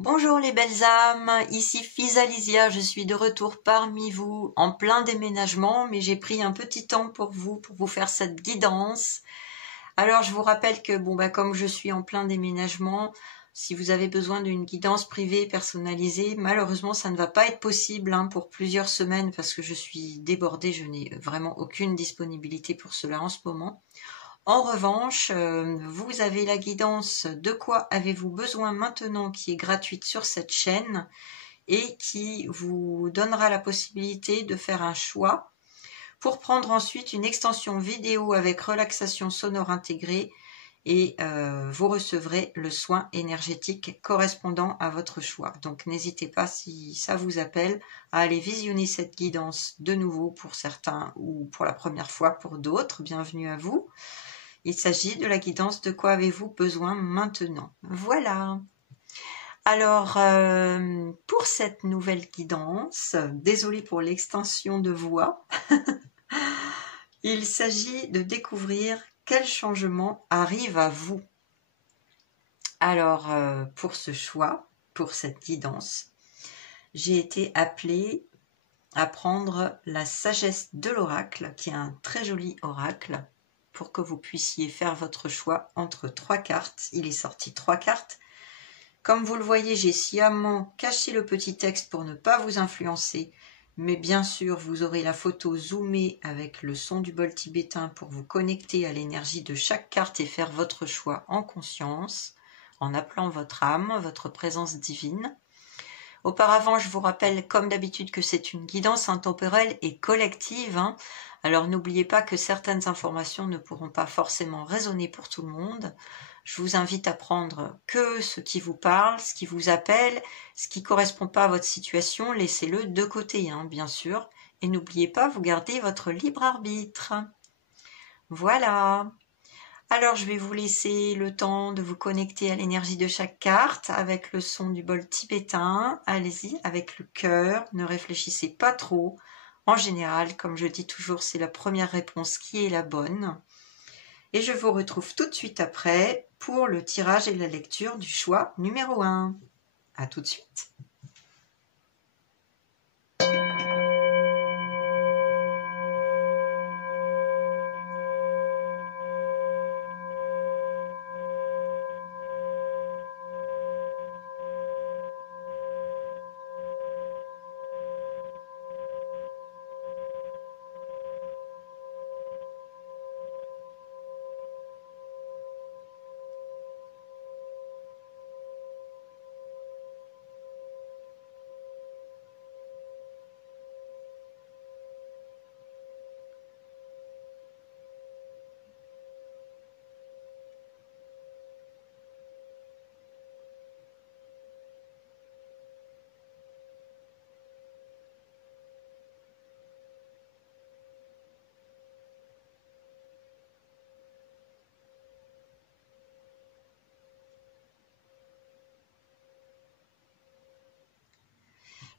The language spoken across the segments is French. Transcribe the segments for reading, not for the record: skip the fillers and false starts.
Bonjour les belles âmes, ici Physalisia, je suis de retour parmi vous en plein déménagement, mais j'ai pris un petit temps pour vous faire cette guidance. Alors je vous rappelle que comme je suis en plein déménagement, si vous avez besoin d'une guidance privée personnalisée, malheureusement ça ne va pas être possible pour plusieurs semaines parce que je suis débordée, je n'ai vraiment aucune disponibilité pour cela en ce moment. En revanche, vous avez la guidance de quoi avez-vous besoin maintenant qui est gratuite sur cette chaîne et qui vous donnera la possibilité de faire un choix pour prendre ensuite une extension vidéo avec relaxation sonore intégrée et vous recevrez le soin énergétique correspondant à votre choix. Donc n'hésitez pas, si ça vous appelle, à aller visionner cette guidance de nouveau pour certains ou pour la première fois pour d'autres. Bienvenue à vous. Il s'agit de la guidance de quoi avez-vous besoin maintenant. Voilà. Alors, pour cette nouvelle guidance, désolée pour l'extension de voix, il s'agit de découvrir quel changement arrive à vous. Alors, pour ce choix, pour cette guidance, j'ai été appelée à prendre la sagesse de l'oracle, qui est un très joli oracle, pour que vous puissiez faire votre choix entre 3 cartes. Il est sorti 3 cartes. Comme vous le voyez, j'ai sciemment caché le petit texte pour ne pas vous influencer, mais bien sûr, vous aurez la photo zoomée avec le son du bol tibétain pour vous connecter à l'énergie de chaque carte et faire votre choix en conscience, en appelant votre âme, votre présence divine. Auparavant, je vous rappelle, comme d'habitude, que c'est une guidance intemporelle et collective. Alors n'oubliez pas que certaines informations ne pourront pas forcément résonner pour tout le monde. Je vous invite à prendre que ce qui vous parle, ce qui vous appelle, ce qui ne correspond pas à votre situation, laissez-le de côté, bien sûr. Et n'oubliez pas, vous gardez votre libre arbitre. Voilà. Alors je vais vous laisser le temps de vous connecter à l'énergie de chaque carte avec le son du bol tibétain. Allez-y avec le cœur, ne réfléchissez pas trop. En général, comme je dis toujours, c'est la première réponse qui est la bonne. Et je vous retrouve tout de suite après pour le tirage et la lecture du choix numéro 1. À tout de suite.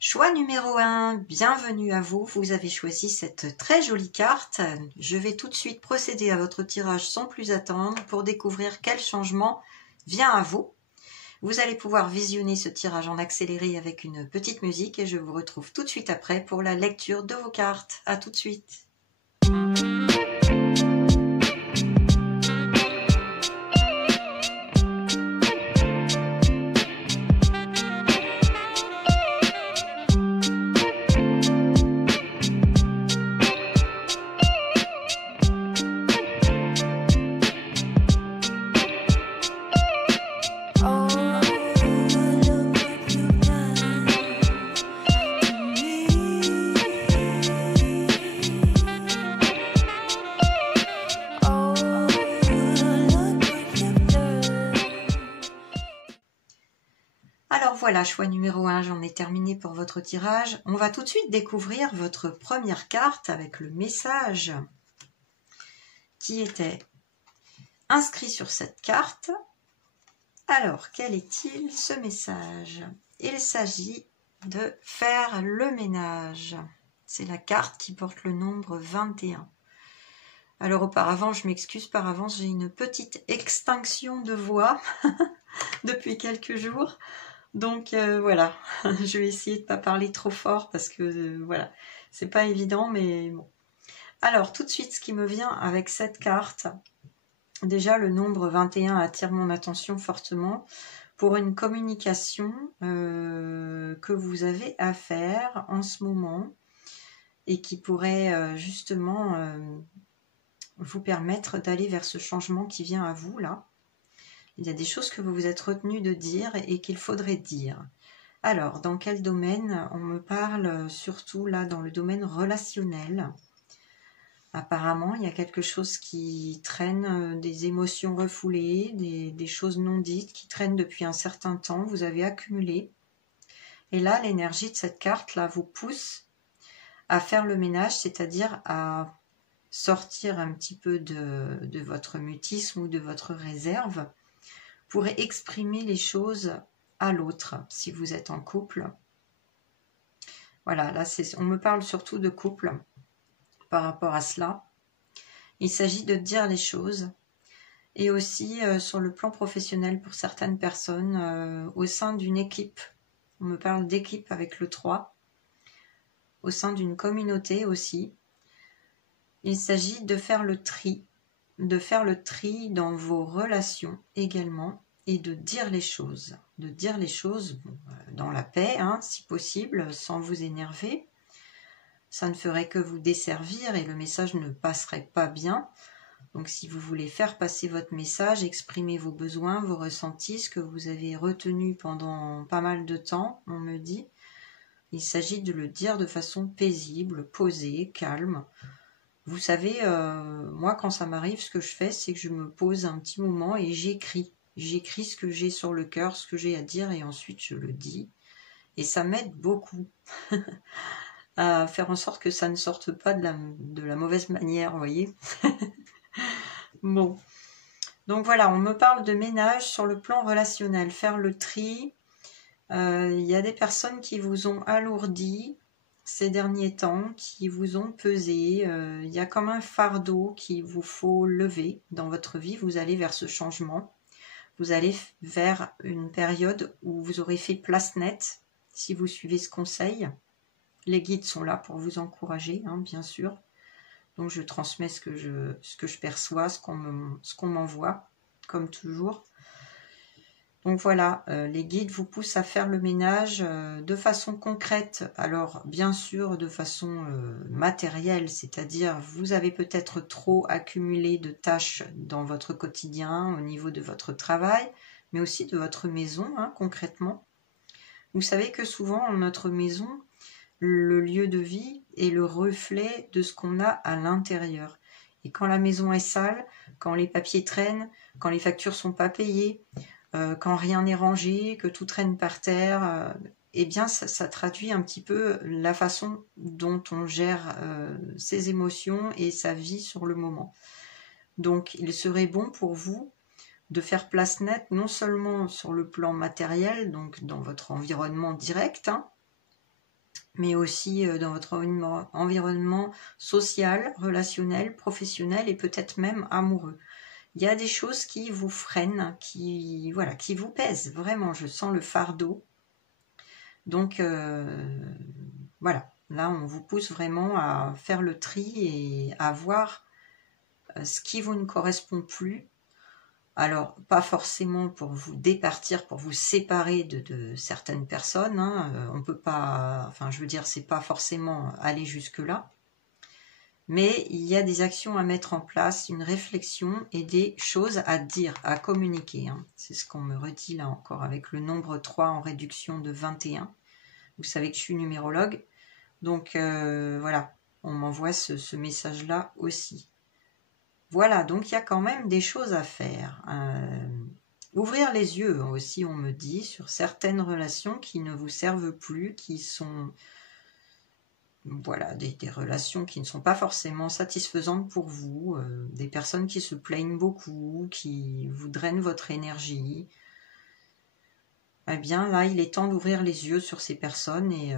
Choix numéro 1, bienvenue à vous, vous avez choisi cette très jolie carte. Je vais tout de suite procéder à votre tirage sans plus attendre pour découvrir quel changement vient à vous. Vous allez pouvoir visionner ce tirage en accéléré avec une petite musique et je vous retrouve tout de suite après pour la lecture de vos cartes. À tout de suite. Alors voilà, choix numéro 1, j'en ai terminé pour votre tirage. On va tout de suite découvrir votre première carte avec le message qui était inscrit sur cette carte. Alors, quel est-il ce message? Il s'agit de faire le ménage. C'est la carte qui porte le nombre 21. Alors auparavant, je m'excuse par avance, j'ai une petite extinction de voix depuis quelques jours. Donc voilà, je vais essayer de ne pas parler trop fort parce que voilà, c'est pas évident, mais bon. Alors tout de suite, ce qui me vient avec cette carte, déjà le nombre 21 attire mon attention fortement pour une communication que vous avez à faire en ce moment et qui pourrait justement vous permettre d'aller vers ce changement qui vient à vous là. Il y a des choses que vous vous êtes retenu de dire et qu'il faudrait dire. Alors, dans quel domaine? On me parle surtout là dans le domaine relationnel. Apparemment, il y a quelque chose qui traîne, des émotions refoulées, des choses non dites qui traînent depuis un certain temps, vous avez accumulé. Et là, l'énergie de cette carte-là vous pousse à faire le ménage, c'est-à-dire à sortir un petit peu de votre mutisme ou de votre réserve pour exprimer les choses à l'autre, si vous êtes en couple. Voilà, là, on me parle surtout de couple par rapport à cela. Il s'agit de dire les choses. Et aussi sur le plan professionnel pour certaines personnes, au sein d'une équipe. On me parle d'équipe avec le 3. Au sein d'une communauté aussi. Il s'agit de faire le tri. De faire le tri dans vos relations également. Et de dire les choses. De dire les choses dans la paix, hein, si possible, sans vous énerver. Ça ne ferait que vous desservir et le message ne passerait pas bien. Donc si vous voulez faire passer votre message, exprimer vos besoins, vos ressentis, ce que vous avez retenu pendant pas mal de temps, on me dit, il s'agit de le dire de façon paisible, posée, calme. Vous savez, moi quand ça m'arrive, ce que je fais, c'est que je me pose un petit moment et j'écris. J'écris ce que j'ai sur le cœur, ce que j'ai à dire et ensuite je le dis. Et ça m'aide beaucoup à faire en sorte que ça ne sorte pas de la mauvaise manière, vous voyez. Bon. Donc voilà, on me parle de ménage sur le plan relationnel, faire le tri. Il y a des personnes qui vous ont alourdi ces derniers temps, qui vous ont pesé. Il y a comme un fardeau qu'il vous faut lever dans votre vie. Vous allez vers ce changement. Vous allez vers une période où vous aurez fait place nette si vous suivez ce conseil. Les guides sont là pour vous encourager, hein, bien sûr. Donc je transmets ce que je perçois, ce qu'on m'envoie, comme toujours. Donc voilà, les guides vous poussent à faire le ménage de façon concrète. Alors bien sûr de façon matérielle, c'est-à-dire vous avez peut-être trop accumulé de tâches dans votre quotidien, au niveau de votre travail, mais aussi de votre maison, hein, concrètement. Vous savez que souvent, notre maison, le lieu de vie est le reflet de ce qu'on a à l'intérieur. Et quand la maison est sale, quand les papiers traînent, quand les factures sont pas payées, quand rien n'est rangé, que tout traîne par terre, eh bien ça traduit un petit peu la façon dont on gère ses émotions et sa vie sur le moment. Donc il serait bon pour vous de faire place nette non seulement sur le plan matériel, donc dans votre environnement direct, hein, mais aussi dans votre environnement social, relationnel, professionnel et peut-être même amoureux. Il y a des choses qui vous freinent, qui vous pèsent, vraiment, je sens le fardeau. Donc voilà, là on vous pousse vraiment à faire le tri et à voir ce qui vous ne correspond plus. Alors, pas forcément pour vous départir, pour vous séparer de certaines personnes, hein, on peut pas, enfin je veux dire, c'est pas forcément aller jusque-là, mais il y a des actions à mettre en place, une réflexion et des choses à dire, à communiquer. Hein. C'est ce qu'on me redit là encore avec le nombre 3 en réduction de 21. Vous savez que je suis numérologue, donc voilà, on m'envoie ce message-là aussi. Voilà, donc il y a quand même des choses à faire. Ouvrir les yeux aussi, on me dit, sur certaines relations qui ne vous servent plus, qui sont voilà, des relations qui ne sont pas forcément satisfaisantes pour vous, des personnes qui se plaignent beaucoup, qui vous drainent votre énergie. Eh bien là, il est temps d'ouvrir les yeux sur ces personnes et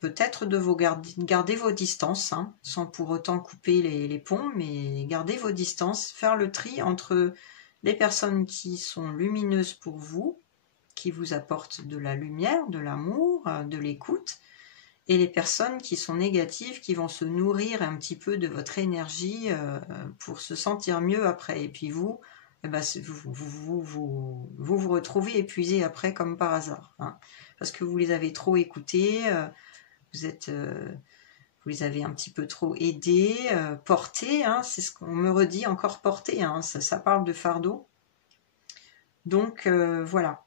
peut-être de vous garder vos distances, hein, sans pour autant couper les ponts, mais garder vos distances, faire le tri entre les personnes qui sont lumineuses pour vous, qui vous apportent de la lumière, de l'amour, de l'écoute, et les personnes qui sont négatives, qui vont se nourrir un petit peu de votre énergie pour se sentir mieux après. Et puis vous, eh ben, vous retrouvez épuisé après comme par hasard, hein, parce que vous les avez trop écoutés, vous les avez un petit peu trop aidés, portés, hein, c'est ce qu'on me redit, encore portés, hein, ça parle de fardeau. Donc voilà,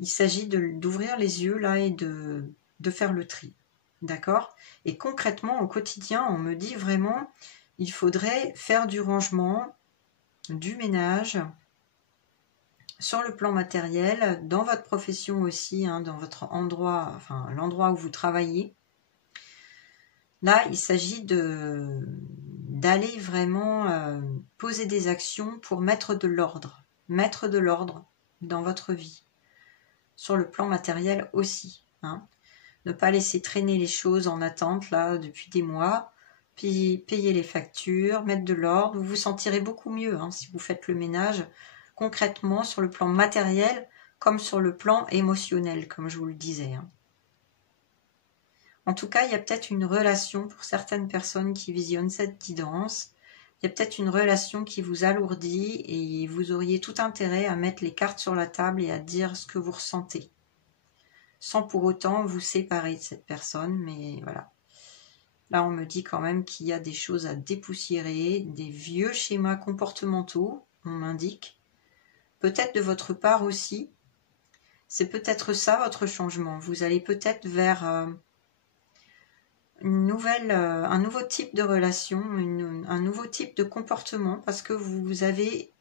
il s'agit d'ouvrir les yeux là et de faire le tri, d'accord? Et concrètement, au quotidien, on me dit vraiment, il faudrait faire du rangement, du ménage, sur le plan matériel, dans votre profession aussi, hein, dans votre endroit, enfin l'endroit où vous travaillez. Là, il s'agit d'aller vraiment poser des actions pour mettre de l'ordre dans votre vie, sur le plan matériel aussi, hein. Ne pas laisser traîner les choses en attente là depuis des mois, puis payer les factures, mettre de l'ordre. Vous vous sentirez beaucoup mieux, hein, si vous faites le ménage concrètement sur le plan matériel comme sur le plan émotionnel, comme je vous le disais, hein. En tout cas, il y a peut-être une relation pour certaines personnes qui visionnent cette guidance. Il y a peut-être une relation qui vous alourdit et vous auriez tout intérêt à mettre les cartes sur la table et à dire ce que vous ressentez, sans pour autant vous séparer de cette personne, mais voilà. Là, on me dit quand même qu'il y a des choses à dépoussiérer, des vieux schémas comportementaux, on m'indique. Peut-être de votre part aussi. C'est peut-être ça votre changement. Vous allez peut-être vers un nouveau type de relation, un nouveau type de comportement, parce que vous avez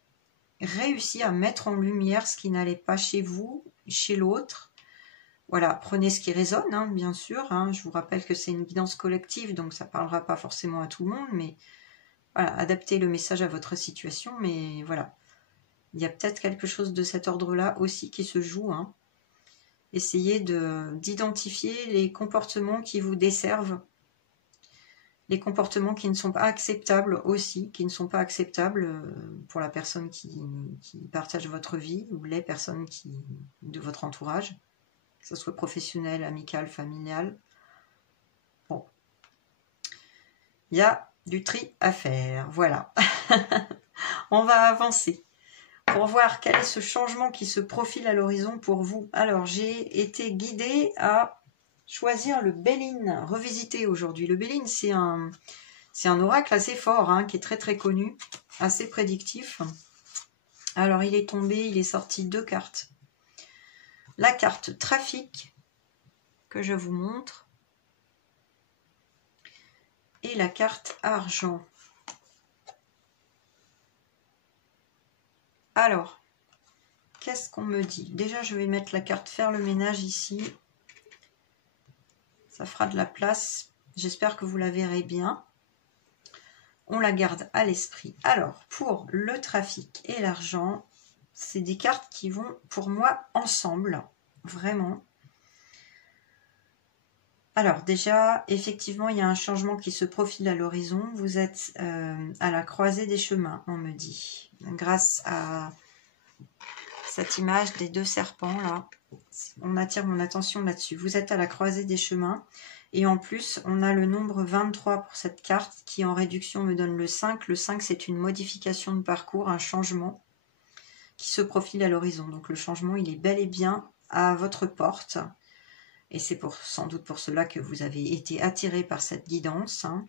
réussi à mettre en lumière ce qui n'allait pas chez vous, chez l'autre. Voilà, prenez ce qui résonne, hein, bien sûr, hein. Je vous rappelle que c'est une guidance collective, donc ça ne parlera pas forcément à tout le monde, mais voilà, adaptez le message à votre situation, mais voilà. Il y a peut-être quelque chose de cet ordre-là aussi qui se joue, hein. Essayez d'identifier les comportements qui vous desservent, les comportements qui ne sont pas acceptables aussi, qui ne sont pas acceptables pour la personne qui partage votre vie, ou les personnes de votre entourage, que ce soit professionnel, amical, familial. Bon. Il y a du tri à faire, voilà. On va avancer pour voir quel est ce changement qui se profile à l'horizon pour vous. Alors, j'ai été guidée à choisir le Béline revisité aujourd'hui. Le Béline, c'est un oracle assez fort, hein, qui est très très connu, assez prédictif. Alors, il est tombé, il est sorti 2 cartes. La carte trafic, que je vous montre, et la carte argent. Alors, qu'est-ce qu'on me dit? Déjà, je vais mettre la carte faire le ménage ici. Ça fera de la place. J'espère que vous la verrez bien. On la garde à l'esprit. Alors, pour le trafic et l'argent, c'est des cartes qui vont pour moi ensemble. Vraiment. Alors déjà, effectivement, il y a un changement qui se profile à l'horizon. Vous êtes à la croisée des chemins, on me dit. Grâce à cette image des 2 serpents, là, on attire mon attention là-dessus. Vous êtes à la croisée des chemins. Et en plus, on a le nombre 23 pour cette carte qui, en réduction, me donne le 5. Le 5, c'est une modification de parcours, un changement qui se profile à l'horizon. Donc le changement, il est bel et bien à votre porte. Et c'est sans doute pour cela que vous avez été attiré par cette guidance, hein.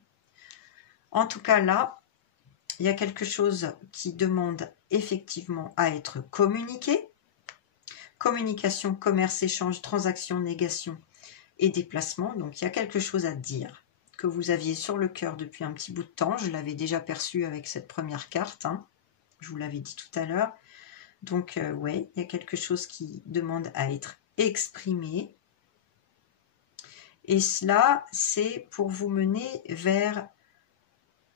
En tout cas, là, il y a quelque chose qui demande effectivement à être communiqué. Communication, commerce, échange, transaction, négation et déplacement. Donc, il y a quelque chose à dire que vous aviez sur le cœur depuis un petit bout de temps. Je l'avais déjà perçu avec cette première carte, hein. Je vous l'avais dit tout à l'heure. Donc, ouais, il y a quelque chose qui demande à être exprimé. Et cela, c'est pour vous mener vers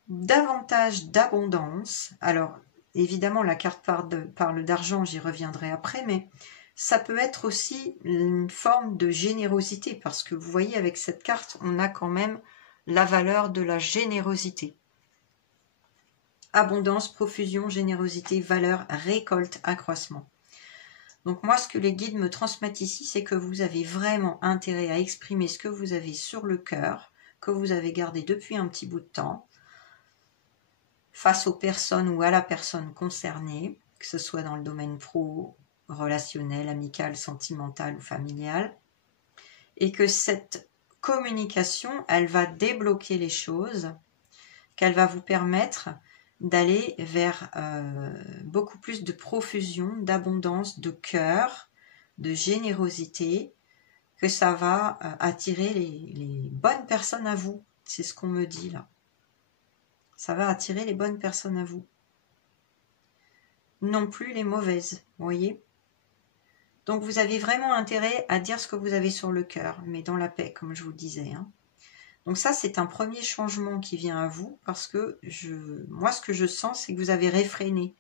davantage d'abondance. Alors, évidemment, la carte parle d'argent, j'y reviendrai après, mais ça peut être aussi une forme de générosité, parce que vous voyez, avec cette carte, on a quand même la valeur de la générosité. Abondance, profusion, générosité, valeur, récolte, accroissement. Donc moi, ce que les guides me transmettent ici, c'est que vous avez vraiment intérêt à exprimer ce que vous avez sur le cœur, que vous avez gardé depuis un petit bout de temps, face aux personnes ou à la personne concernée, que ce soit dans le domaine pro, relationnel, amical, sentimental ou familial, et que cette communication, elle va débloquer les choses, qu'elle va vous permettre d'aller vers beaucoup plus de profusion, d'abondance, de cœur, de générosité, que ça va attirer les bonnes personnes à vous. C'est ce qu'on me dit là. Ça va attirer les bonnes personnes à vous. Non plus les mauvaises, vous voyez. Donc vous avez vraiment intérêt à dire ce que vous avez sur le cœur, mais dans la paix, comme je vous disais. Hein. Donc ça, c'est un premier changement qui vient à vous, parce que moi, ce que je sens, c'est que vous avez réfréné.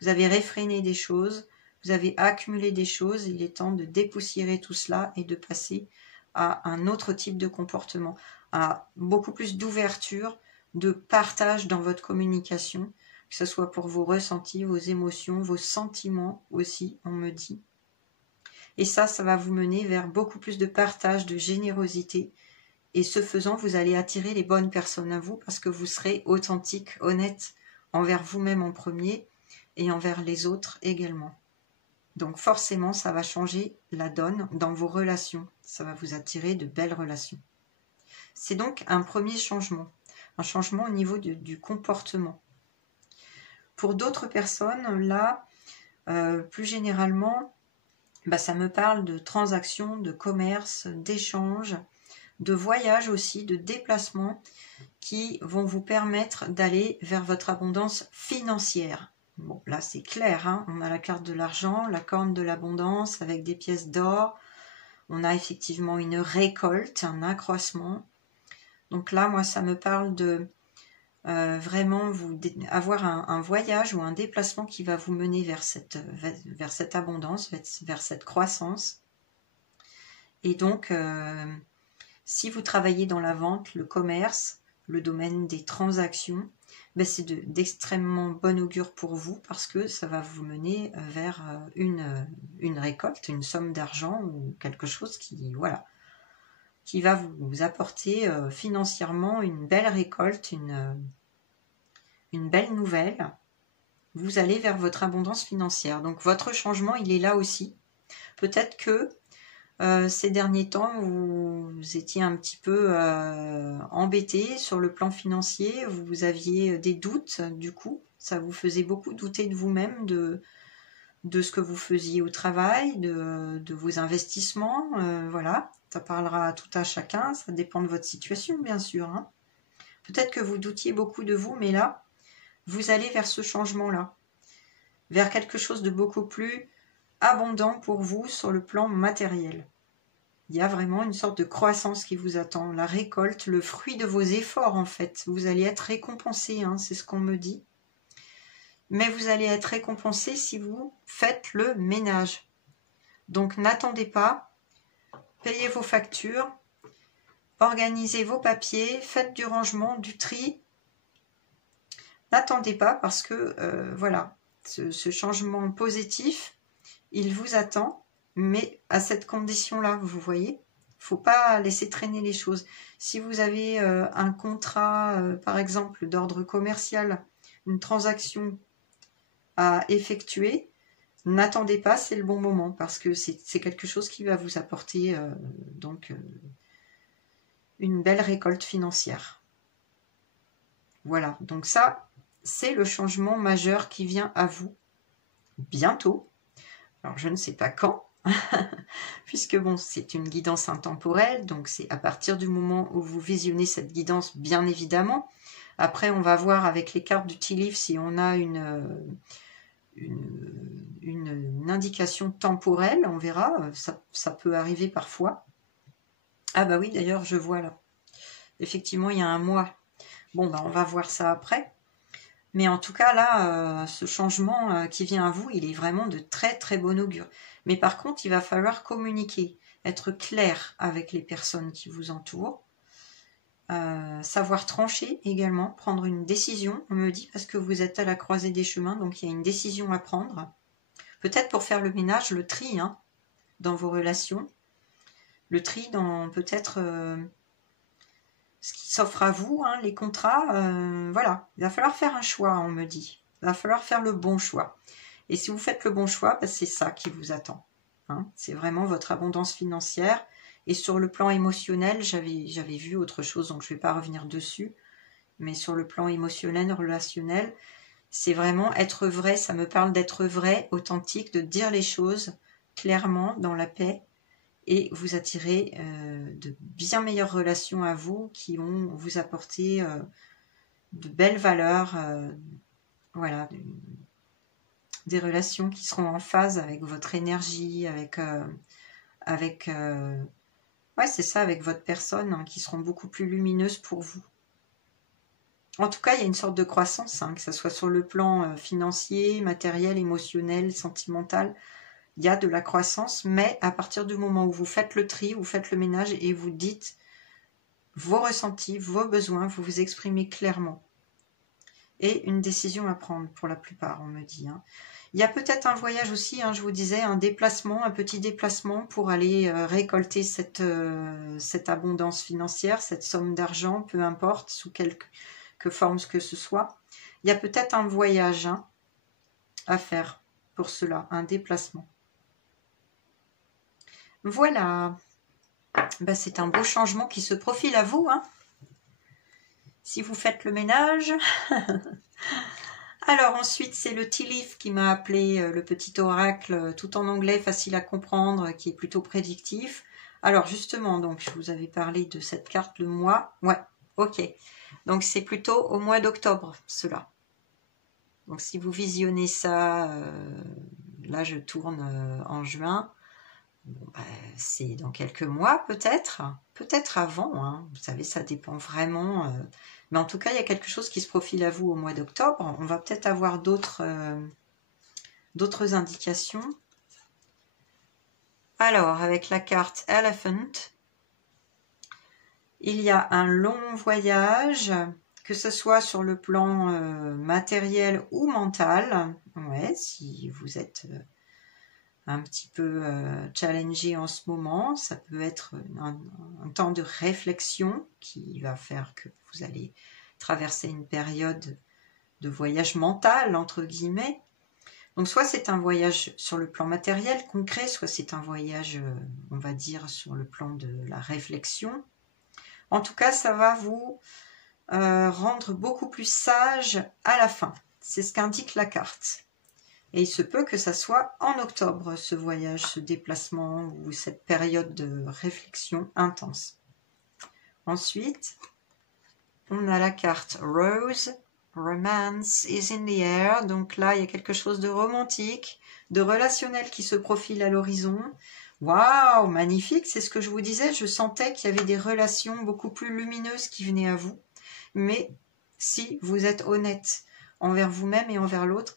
Vous avez réfréné des choses, vous avez accumulé des choses, il est temps de dépoussiérer tout cela et de passer à un autre type de comportement, à beaucoup plus d'ouverture, de partage dans votre communication, que ce soit pour vos ressentis, vos émotions, vos sentiments aussi, on me dit. Et ça va vous mener vers beaucoup plus de partage, de générosité. Et ce faisant, vous allez attirer les bonnes personnes à vous parce que vous serez authentique, honnête envers vous-même en premier et envers les autres également. Donc forcément, ça va changer la donne dans vos relations. Ça va vous attirer de belles relations. C'est donc un premier changement. Un changement au niveau du comportement. Pour d'autres personnes, là, plus généralement, ça me parle de transactions, de commerce, d'échanges, de voyages aussi, de déplacements qui vont vous permettre d'aller vers votre abondance financière. Bon, là c'est clair, hein, on a la carte de l'argent, la corne de l'abondance avec des pièces d'or. On a effectivement une récolte, un accroissement. Donc là, moi, ça me parle de vraiment avoir un voyage ou un déplacement qui va vous mener vers cette abondance, vers cette croissance. Et donc, si vous travaillez dans la vente, le commerce, le domaine des transactions, c'est d'extrêmement bon augure pour vous parce que ça va vous mener vers une récolte, une somme d'argent ou quelque chose qui va vous apporter financièrement une belle récolte, une belle nouvelle. Vous allez vers votre abondance financière. Donc votre changement, il est là aussi. Peut-être que ces derniers temps, vous étiez un petit peu embêté sur le plan financier, vous aviez des doutes, du coup, ça vous faisait beaucoup douter de vous-même, de ce que vous faisiez au travail, de vos investissements, voilà, ça parlera à tout à chacun, ça dépend de votre situation, bien sûr. Hein. Peut-être que vous doutiez beaucoup de vous, mais là, vous allez vers ce changement-là, vers quelque chose de beaucoup plus abondant pour vous sur le plan matériel. Il y a vraiment une sorte de croissance qui vous attend, la récolte, le fruit de vos efforts en fait. Vous allez être récompensé, hein, c'est ce qu'on me dit. Mais vous allez être récompensé si vous faites le ménage. Donc n'attendez pas, payez vos factures, organisez vos papiers, faites du rangement, du tri. N'attendez pas parce que voilà, ce changement positif, il vous attend, mais à cette condition-là, vous voyez, il ne faut pas laisser traîner les choses. Si vous avez un contrat, par exemple, d'ordre commercial, une transaction à effectuer, n'attendez pas, c'est le bon moment, parce que c'est quelque chose qui va vous apporter une belle récolte financière. Voilà, donc ça, c'est le changement majeur qui vient à vous bientôt. Alors, je ne sais pas quand, puisque bon, c'est une guidance intemporelle, donc c'est à partir du moment où vous visionnez cette guidance, bien évidemment. Après, on va voir avec les cartes du Tea Leaf si on a une indication temporelle, on verra, ça peut arriver parfois. Ah bah oui, d'ailleurs, je vois là. Effectivement, il y a un mois. Bon, on va voir ça après. Mais en tout cas, là, ce changement qui vient à vous, il est vraiment de très très bon augure. Mais par contre, il va falloir communiquer, être clair avec les personnes qui vous entourent, savoir trancher également, prendre une décision, on me dit, parce que vous êtes à la croisée des chemins, donc il y a une décision à prendre Peut-être pour faire le ménage, le tri hein, dans vos relations. Le tri dans peut-être ce qui s'offre à vous, hein, les contrats. Voilà, il va falloir faire un choix, on me dit. Il va falloir faire le bon choix. Et si vous faites le bon choix, bah, c'est ça qui vous attend. Hein. C'est vraiment votre abondance financière. Et sur le plan émotionnel, j'avais vu autre chose, donc je ne vais pas revenir dessus. Mais sur le plan émotionnel, relationnel, c'est vraiment être vrai. Ça me parle d'être vrai, authentique, de dire les choses clairement, dans la paix. Et vous attirez de bien meilleures relations à vous qui vont vous apporter de belles valeurs. Voilà, des relations qui seront en phase avec votre énergie, avec ouais, c'est ça, avec votre personne, hein, qui seront beaucoup plus lumineuses pour vous. En tout cas, il y a une sorte de croissance, hein, que ce soit sur le plan financier, matériel, émotionnel, sentimental. Il y a de la croissance, mais à partir du moment où vous faites le tri, vous faites le ménage et vous dites vos ressentis, vos besoins, vous vous exprimez clairement. Et une décision à prendre pour la plupart, on me dit. Hein. Il y a peut-être un voyage aussi, hein, je vous disais, un déplacement, un petit déplacement pour aller récolter cette abondance financière, cette somme d'argent, peu importe, sous quelque forme que ce soit. Il y a peut-être un voyage hein, à faire pour cela, un déplacement. Voilà, ben, c'est un beau changement qui se profile à vous. Hein. Si vous faites le ménage. Alors ensuite, c'est le Tea Leaf qui m'a appelé le petit oracle, tout en anglais, facile à comprendre, qui est plutôt prédictif. Alors justement, donc je vous avais parlé de cette carte le mois. Ouais, ok. Donc c'est plutôt au mois d'octobre, cela. Donc si vous visionnez ça, là je tourne en juin. Bon, bah, c'est dans quelques mois peut-être avant, hein. Vous savez, ça dépend vraiment. Mais en tout cas, il y a quelque chose qui se profile à vous au mois d'octobre. On va peut-être avoir d'autres indications. Alors, avec la carte Elephant, il y a un long voyage, que ce soit sur le plan matériel ou mental. Ouais, si vous êtes un petit peu challengé en ce moment, ça peut être un temps de réflexion qui va faire que vous allez traverser une période de voyage mental, entre guillemets. Donc soit c'est un voyage sur le plan matériel concret, soit c'est un voyage, on va dire, sur le plan de la réflexion. En tout cas, ça va vous rendre beaucoup plus sage à la fin. C'est ce qu'indique la carte. Et il se peut que ça soit en octobre, ce voyage, ce déplacement ou cette période de réflexion intense. Ensuite, on a la carte Rose, Romance is in the air. Donc là, il y a quelque chose de romantique, de relationnel qui se profile à l'horizon. Waouh, magnifique, c'est ce que je vous disais. Je sentais qu'il y avait des relations beaucoup plus lumineuses qui venaient à vous. Mais si vous êtes honnête envers vous-même et envers l'autre,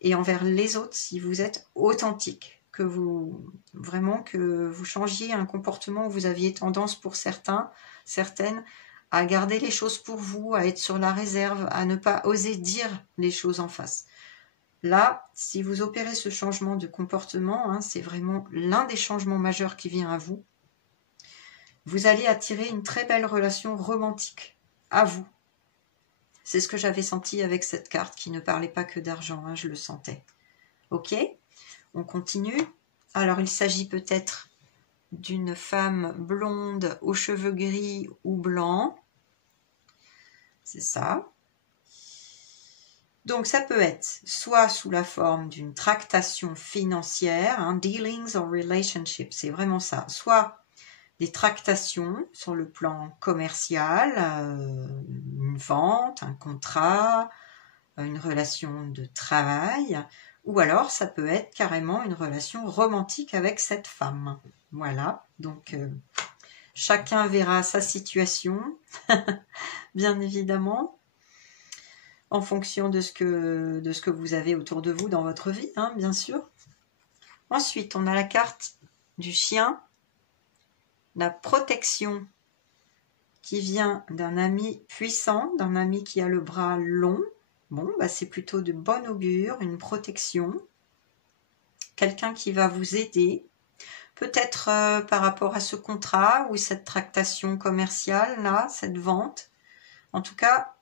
et envers les autres, si vous êtes authentique, que vous changiez un comportement où vous aviez tendance pour certaines, à garder les choses pour vous, à être sur la réserve, à ne pas oser dire les choses en face. Là, si vous opérez ce changement de comportement, hein, c'est vraiment l'un des changements majeurs qui vient à vous. Vous allez attirer une très belle relation romantique à vous. C'est ce que j'avais senti avec cette carte qui ne parlait pas que d'argent, hein, je le sentais. Ok, on continue. Alors, il s'agit peut-être d'une femme blonde aux cheveux gris ou blancs. C'est ça. Donc, ça peut être soit sous la forme d'une tractation financière, hein, dealings or relationships, c'est vraiment ça. Soit des tractations sur le plan commercial, une vente, un contrat, une relation de travail, ou alors ça peut être carrément une relation romantique avec cette femme. Voilà, donc chacun verra sa situation, bien évidemment, en fonction de ce que vous avez autour de vous dans votre vie, hein, bien sûr. Ensuite, on a la carte du chien, la protection qui vient d'un ami puissant, d'un ami qui a le bras long. Bon, bah c'est plutôt de bon augure, une protection. quelqu'un qui va vous aider, peut-être par rapport à ce contrat ou cette tractation commerciale, là, cette vente. En tout cas,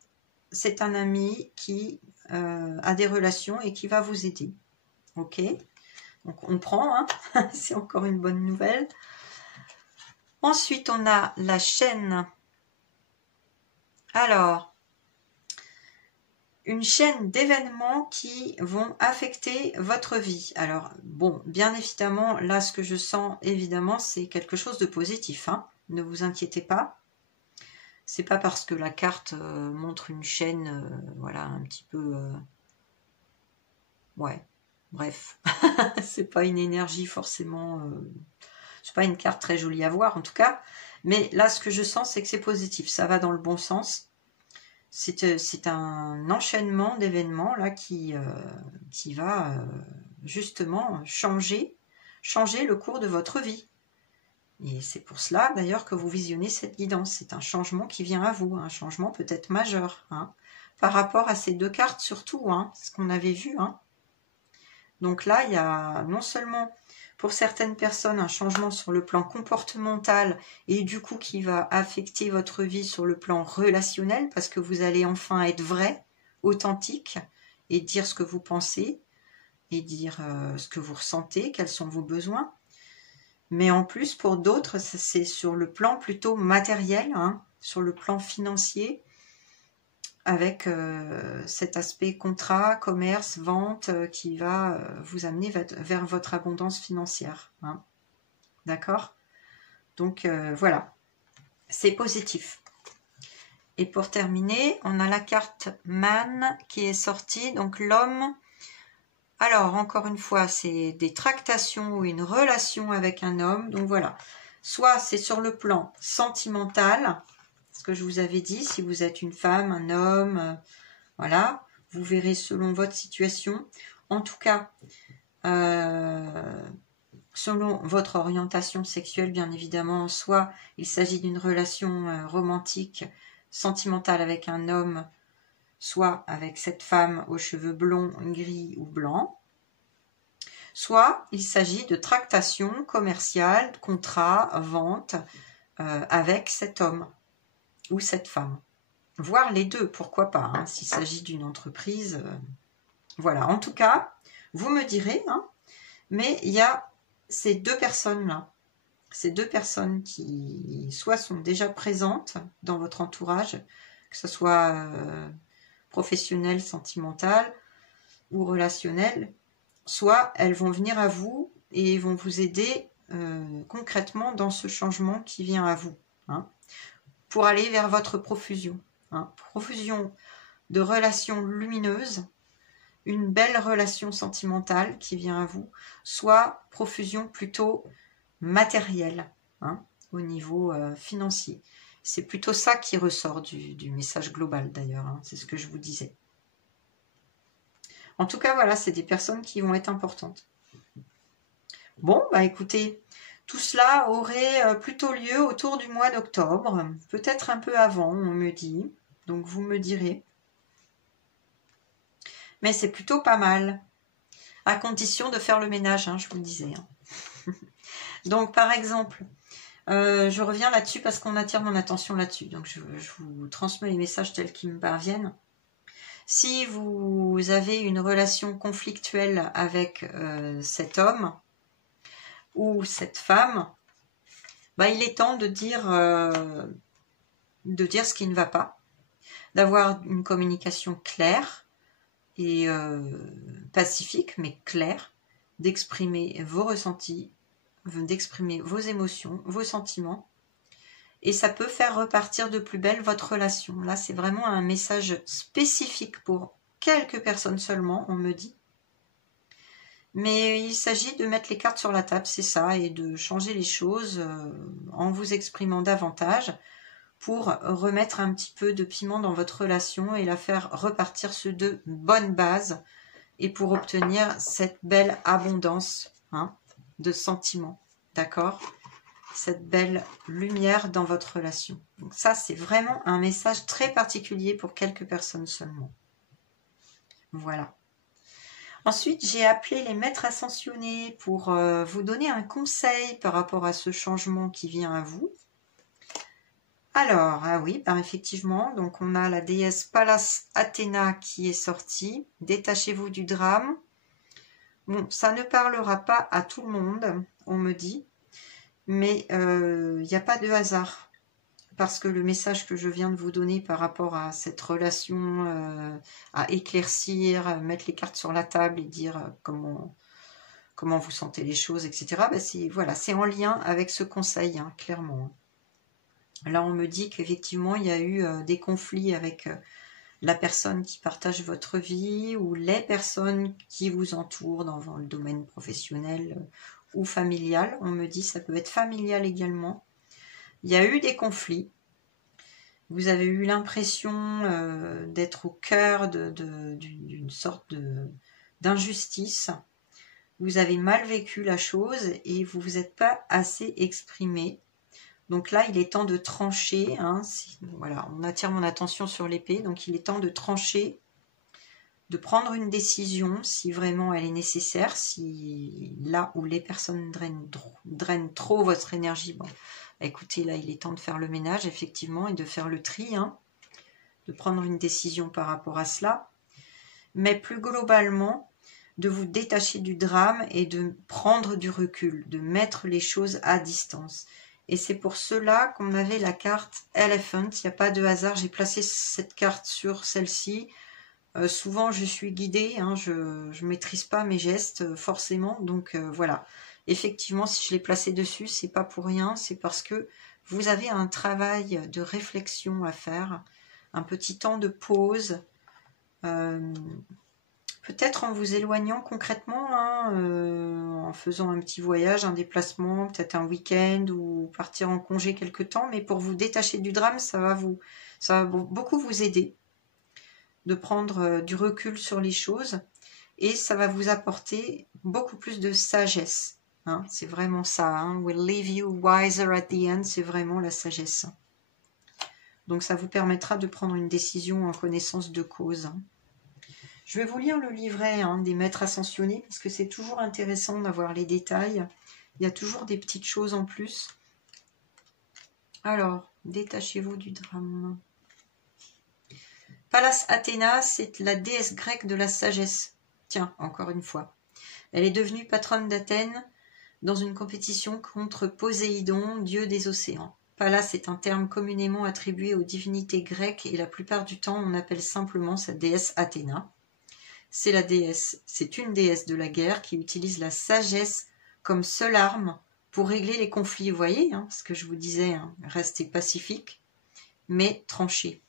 c'est un ami qui a des relations et qui va vous aider. Ok? Donc on prend, hein. C'est encore une bonne nouvelle. Ensuite, on a la chaîne. Alors, une chaîne d'événements qui vont affecter votre vie. Alors, bon, bien évidemment, là, ce que je sens, évidemment, c'est quelque chose de positif. Hein. Ne vous inquiétez pas. C'est pas parce que la carte montre une chaîne, voilà, un petit peu... ouais, bref. C'est pas une énergie forcément... c'est pas une carte très jolie à voir, en tout cas. Mais là, ce que je sens, c'est que c'est positif. Ça va dans le bon sens. C'est un enchaînement d'événements là qui va justement changer le cours de votre vie. Et c'est pour cela d'ailleurs que vous visionnez cette guidance. C'est un changement qui vient à vous, un changement peut-être majeur, hein, par rapport à ces deux cartes surtout, hein, ce qu'on avait vu. Hein. Donc là, il y a non seulement pour certaines personnes un changement sur le plan comportemental et du coup qui va affecter votre vie sur le plan relationnel parce que vous allez enfin être vrai, authentique et dire ce que vous pensez et dire ce que vous ressentez, quels sont vos besoins. Mais en plus, pour d'autres, c'est sur le plan plutôt matériel, hein, sur le plan financier, avec cet aspect contrat, commerce, vente qui va vous amener vers votre abondance financière. Hein. D'accord? Donc voilà, c'est positif. Et pour terminer, on a la carte Man qui est sortie, donc l'homme. Alors, encore une fois, c'est des tractations ou une relation avec un homme. Donc voilà, soit c'est sur le plan sentimental, ce que je vous avais dit, si vous êtes une femme, un homme, voilà, vous verrez selon votre situation. En tout cas, selon votre orientation sexuelle, bien évidemment, soit il s'agit d'une relation romantique, sentimentale avec un homme, soit avec cette femme aux cheveux blonds, gris ou blancs. Soit il s'agit de tractation commerciale, contrat, vente avec cet homme ou cette femme. Voire les deux, pourquoi pas, hein, s'il s'agit d'une entreprise. Voilà, en tout cas, vous me direz, hein, mais il y a ces deux personnes-là, ces deux personnes qui soit sont déjà présentes dans votre entourage, que ce soit professionnel, sentimental ou relationnel, soit elles vont venir à vous et vont vous aider concrètement dans ce changement qui vient à vous, hein, pour aller vers votre profusion. Hein, profusion de relations lumineuses, une belle relation sentimentale qui vient à vous, soit profusion plutôt matérielle, hein, au niveau financier. C'est plutôt ça qui ressort du message global d'ailleurs, hein, c'est ce que je vous disais. En tout cas, voilà, c'est des personnes qui vont être importantes. Bon, bah écoutez, tout cela aurait plutôt lieu autour du mois d'octobre, peut-être un peu avant, on me dit. Donc vous me direz. Mais c'est plutôt pas mal, à condition de faire le ménage, hein, je vous le disais. Hein. Donc par exemple, je reviens là-dessus parce qu'on attire mon attention là-dessus. Donc je vous transmets les messages tels qu'ils me parviennent. Si vous avez une relation conflictuelle avec cet homme ou cette femme, bah, il est temps de dire ce qui ne va pas, d'avoir une communication claire et pacifique, mais claire, d'exprimer vos ressentis, d'exprimer vos émotions, vos sentiments, et ça peut faire repartir de plus belle votre relation. Là, c'est vraiment un message spécifique pour quelques personnes seulement, on me dit. Mais il s'agit de mettre les cartes sur la table, c'est ça, et de changer les choses en vous exprimant davantage pour remettre un petit peu de piment dans votre relation et la faire repartir sur de bonnes bases et pour obtenir cette belle abondance, hein, de sentiments, d'accord ? Cette belle lumière dans votre relation. Donc ça, c'est vraiment un message très particulier pour quelques personnes seulement. Voilà. Ensuite, j'ai appelé les maîtres ascensionnés pour vous donner un conseil par rapport à ce changement qui vient à vous. Alors, ah oui, ben effectivement, donc on a la déesse Pallas Athéna qui est sortie. Détachez-vous du drame. Bon, ça ne parlera pas à tout le monde, on me dit, mais il n'y a pas de hasard. Parce que le message que je viens de vous donner par rapport à cette relation à éclaircir, mettre les cartes sur la table et dire comment vous sentez les choses, etc. Ben voilà, c'est en lien avec ce conseil, hein, clairement. Là, on me dit qu'effectivement, il y a eu des conflits avec la personne qui partage votre vie ou les personnes qui vous entourent dans le domaine professionnel ou familial. On me dit ça peut être familial également. Il y a eu des conflits. Vous avez eu l'impression d'être au cœur d'une sorte d'injustice. Vous avez mal vécu la chose et vous vous êtes pas assez exprimé. Donc là, il est temps de trancher. Hein, voilà, on attire mon attention sur l'épée. Donc il est temps de trancher, de prendre une décision si vraiment elle est nécessaire. Si là où les personnes drainent trop votre énergie, bon, écoutez, là, il est temps de faire le ménage, effectivement, et de faire le tri. Hein, de prendre une décision par rapport à cela. Mais plus globalement, de vous détacher du drame et de prendre du recul, de mettre les choses à distance. Et c'est pour cela qu'on avait la carte Elephant. Il n'y a pas de hasard, j'ai placé cette carte sur celle-ci. Souvent, je suis guidée, hein, je ne maîtrise pas mes gestes forcément. Donc voilà, effectivement, si je l'ai placée dessus, c'est pas pour rien. C'est parce que vous avez un travail de réflexion à faire, un petit temps de pause. Peut-être en vous éloignant concrètement, hein, en faisant un petit voyage, un déplacement, peut-être un week-end ou partir en congé quelque temps, mais pour vous détacher du drame, ça va beaucoup vous aider de prendre du recul sur les choses et ça va vous apporter beaucoup plus de sagesse. Hein, c'est vraiment ça. Hein, will leave you wiser at the end, c'est vraiment la sagesse. Donc ça vous permettra de prendre une décision en connaissance de cause. Hein. Je vais vous lire le livret des maîtres ascensionnés parce que c'est toujours intéressant d'avoir les détails. Il y a toujours des petites choses en plus. Alors, détachez-vous du drame. Pallas Athéna, c'est la déesse grecque de la sagesse. Tiens, encore une fois. Elle est devenue patronne d'Athènes dans une compétition contre Poséidon, dieu des océans. Pallas est un terme communément attribué aux divinités grecques et la plupart du temps on appelle simplement sa déesse Athéna. C'est une déesse de la guerre qui utilise la sagesse comme seule arme pour régler les conflits. Vous voyez, hein, ce que je vous disais, hein, restez pacifique, mais tranchez.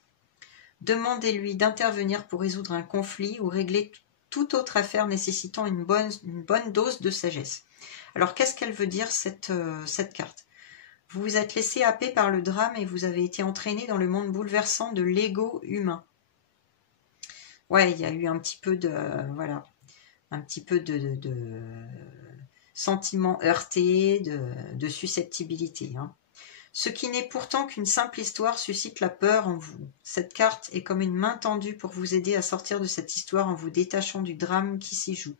Demandez-lui d'intervenir pour résoudre un conflit ou régler toute autre affaire nécessitant une bonne dose de sagesse. Alors, qu'est-ce qu'elle veut dire cette carte? Vous vous êtes laissé happer par le drame et vous avez été entraîné dans le monde bouleversant de l'ego humain. Ouais, il y a eu un petit peu de sentiments heurtés, de susceptibilité. Hein. Ce qui n'est pourtant qu'une simple histoire suscite la peur en vous. Cette carte est comme une main tendue pour vous aider à sortir de cette histoire en vous détachant du drame qui s'y joue.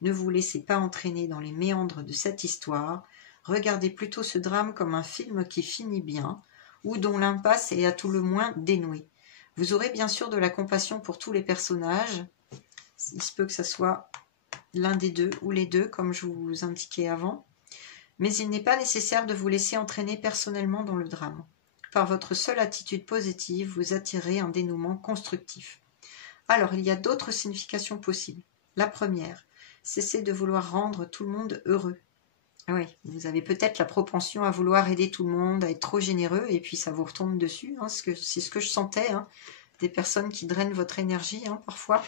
Ne vous laissez pas entraîner dans les méandres de cette histoire. Regardez plutôt ce drame comme un film qui finit bien, ou dont l'impasse est à tout le moins dénouée. Vous aurez bien sûr de la compassion pour tous les personnages. Il se peut que ce soit l'un des deux ou les deux, comme je vous indiquais avant. Mais il n'est pas nécessaire de vous laisser entraîner personnellement dans le drame. Par votre seule attitude positive, vous attirez un dénouement constructif. Alors, il y a d'autres significations possibles. La première, cessez de vouloir rendre tout le monde heureux. Oui, vous avez peut-être la propension à vouloir aider tout le monde, à être trop généreux, et puis ça vous retombe dessus. Hein, c'est ce que je sentais, hein, des personnes qui drainent votre énergie, hein, parfois.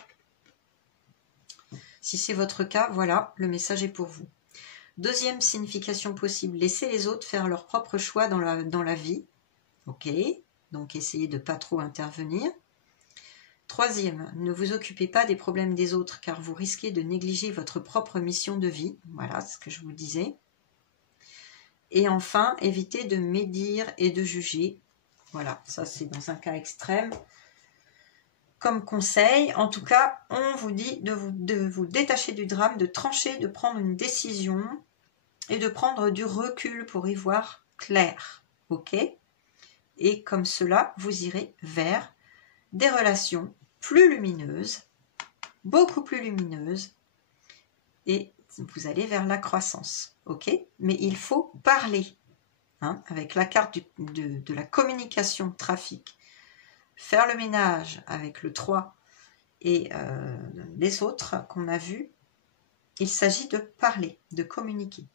Si c'est votre cas, voilà, le message est pour vous. Deuxième signification possible, laissez les autres faire leur propre choix dans la vie. Ok, donc essayez de ne pas trop intervenir. Troisième, ne vous occupez pas des problèmes des autres, car vous risquez de négliger votre propre mission de vie. Voilà ce que je vous disais. Et enfin, évitez de médire et de juger. Voilà, ça c'est dans un cas extrême. comme conseil. En tout cas, on vous dit de vous détacher du drame, de trancher, de prendre une décision et de prendre du recul pour y voir clair. Ok? Et comme cela, vous irez vers des relations plus lumineuses, beaucoup plus lumineuses, et vous allez vers la croissance. Ok? Mais il faut parler. Hein, avec la carte de la communication, trafic, faire le ménage avec le 3 et les autres qu'on a vus, il s'agit de parler, de communiquer.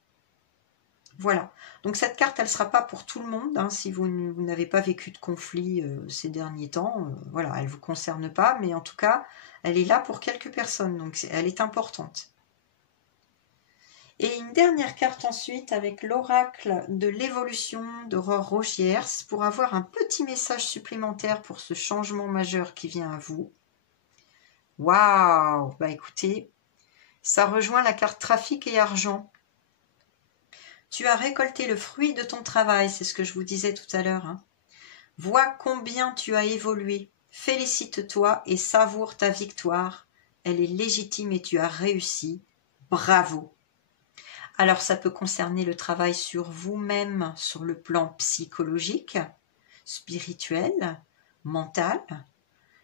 Voilà. Donc cette carte, elle ne sera pas pour tout le monde. Hein, si vous n'avez pas vécu de conflit ces derniers temps, voilà, elle ne vous concerne pas, mais en tout cas, elle est là pour quelques personnes, donc elle est importante. Et une dernière carte ensuite avec l'oracle de l'évolution d'Aurore Rogiers pour avoir un petit message supplémentaire pour ce changement majeur qui vient à vous. Waouh! Bah écoutez, ça rejoint la carte trafic et argent. Tu as récolté le fruit de ton travail, c'est ce que je vous disais tout à l'heure. Hein. Vois combien tu as évolué. Félicite-toi et savoure ta victoire. Elle est légitime et tu as réussi. Bravo! Alors ça peut concerner le travail sur vous-même, sur le plan psychologique, spirituel, mental.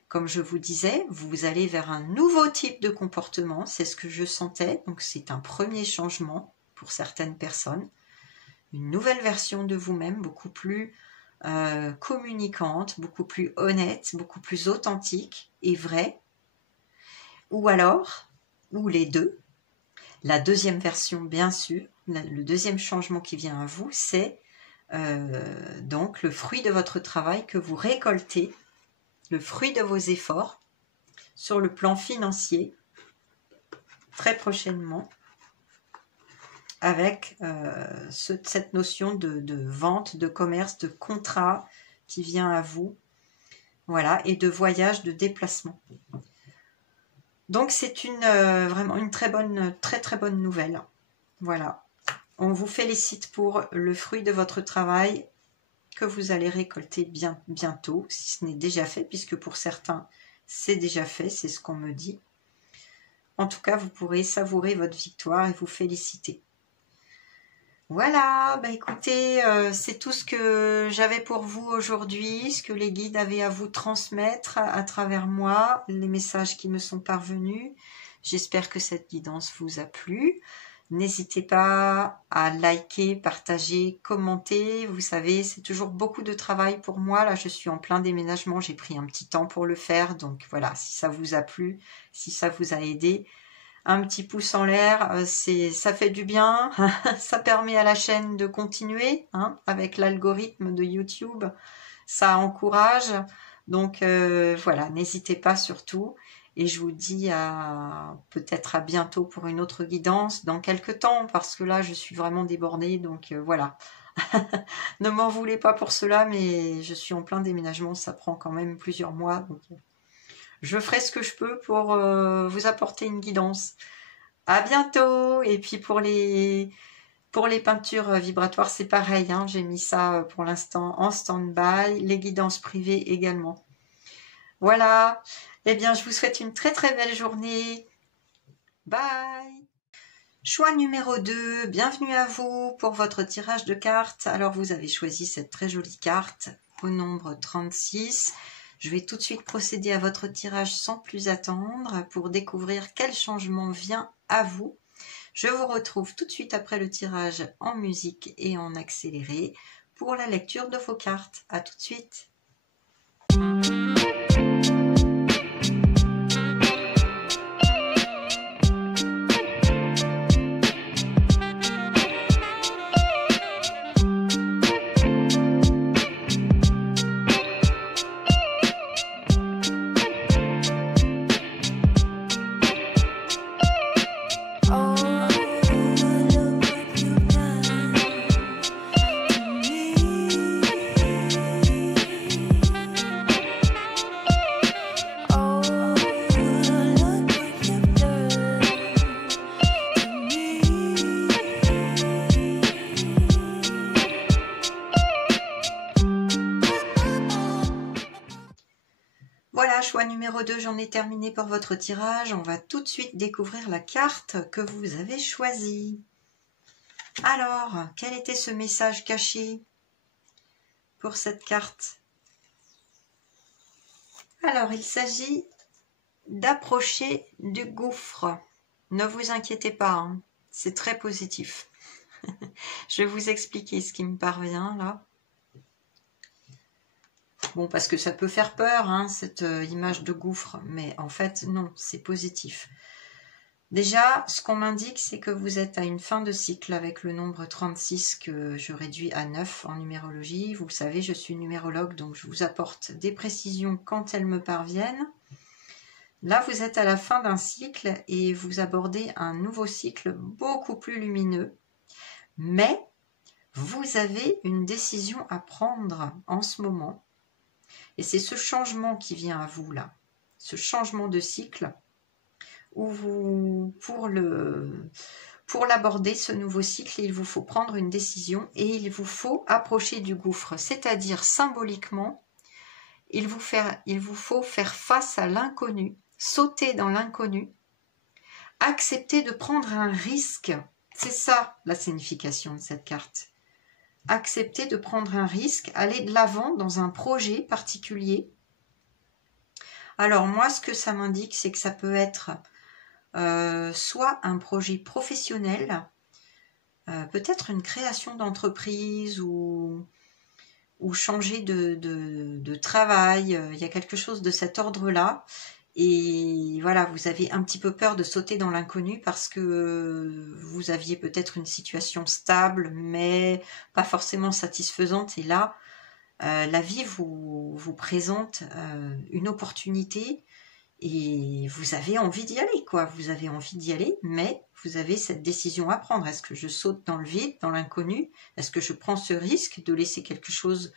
Comme je vous disais, vous allez vers un nouveau type de comportement, c'est ce que je sentais, donc c'est un premier changement pour certaines personnes. Une nouvelle version de vous-même, beaucoup plus communicante, beaucoup plus honnête, beaucoup plus authentique et vraie. Ou alors, ou les deux. La deuxième version, bien sûr, le deuxième changement qui vient à vous, c'est donc le fruit de votre travail que vous récoltez, le fruit de vos efforts sur le plan financier, très prochainement, avec cette notion de vente, de commerce, de contrat qui vient à vous, voilà, et de voyage, de déplacement. Donc c'est vraiment une très très bonne nouvelle. Voilà. On vous félicite pour le fruit de votre travail que vous allez récolter bientôt, si ce n'est déjà fait, puisque pour certains, c'est déjà fait, c'est ce qu'on me dit. En tout cas, vous pourrez savourer votre victoire et vous féliciter. Voilà, bah écoutez, c'est tout ce que j'avais pour vous aujourd'hui, ce que les guides avaient à vous transmettre à travers moi, les messages qui me sont parvenus. J'espère que cette guidance vous a plu. N'hésitez pas à liker, partager, commenter. Vous savez, c'est toujours beaucoup de travail pour moi. Là, je suis en plein déménagement, j'ai pris un petit temps pour le faire. Donc voilà, si ça vous a plu, si ça vous a aidé, un petit pouce en l'air, ça fait du bien, ça permet à la chaîne de continuer, hein, avec l'algorithme de YouTube, ça encourage, donc voilà, n'hésitez pas surtout, et je vous dis peut-être à bientôt pour une autre guidance, dans quelques temps, parce que là je suis vraiment débordée, donc voilà, ne m'en voulez pas pour cela, mais je suis en plein déménagement, ça prend quand même plusieurs mois, donc... Je ferai ce que je peux pour vous apporter une guidance. À bientôt. Et puis pour les peintures vibratoires, c'est pareil. Hein, j'ai mis ça pour l'instant en stand-by. Les guidances privées également. Voilà. Eh bien, je vous souhaite une très très belle journée. Bye. Choix numéro 2. Bienvenue à vous pour votre tirage de cartes. Alors, vous avez choisi cette très jolie carte au nombre 36. Je vais tout de suite procéder à votre tirage sans plus attendre pour découvrir quel changement vient à vous. Je vous retrouve tout de suite après le tirage en musique et en accéléré pour la lecture de vos cartes. À tout de suite. Voilà, choix numéro 2, j'en ai terminé pour votre tirage. On va tout de suite découvrir la carte que vous avez choisie. Alors, quel était ce message caché pour cette carte? Alors, il s'agit d'approcher du gouffre. Ne vous inquiétez pas, hein, c'est très positif. Je vais vous expliquer ce qui me parvient là. Bon, parce que ça peut faire peur, hein, cette image de gouffre, mais en fait, non, c'est positif. Déjà, ce qu'on m'indique, c'est que vous êtes à une fin de cycle avec le nombre 36 que je réduis à 9 en numérologie. Vous le savez, je suis numérologue, donc je vous apporte des précisions quand elles me parviennent. Là, vous êtes à la fin d'un cycle et vous abordez un nouveau cycle beaucoup plus lumineux. Mais vous avez une décision à prendre en ce moment. Et c'est ce changement qui vient à vous là, ce changement de cycle, où vous, pour l'aborder, ce nouveau cycle, il vous faut prendre une décision et il vous faut approcher du gouffre. C'est-à-dire, symboliquement, il vous faut faire face à l'inconnu, sauter dans l'inconnu, accepter de prendre un risque. C'est ça la signification de cette carte. Accepter de prendre un risque, aller de l'avant dans un projet particulier. Alors moi, ce que ça m'indique, c'est que ça peut être soit un projet professionnel, peut-être une création d'entreprise ou changer de travail. Il y a quelque chose de cet ordre-là. Et voilà, vous avez un petit peu peur de sauter dans l'inconnu parce que vous aviez peut-être une situation stable, mais pas forcément satisfaisante. Et là, la vie vous présente une opportunité et vous avez envie d'y aller, quoi. Vous avez envie d'y aller, mais vous avez cette décision à prendre. Est-ce que je saute dans le vide, dans l'inconnu? Est-ce que je prends ce risque de laisser quelque chose,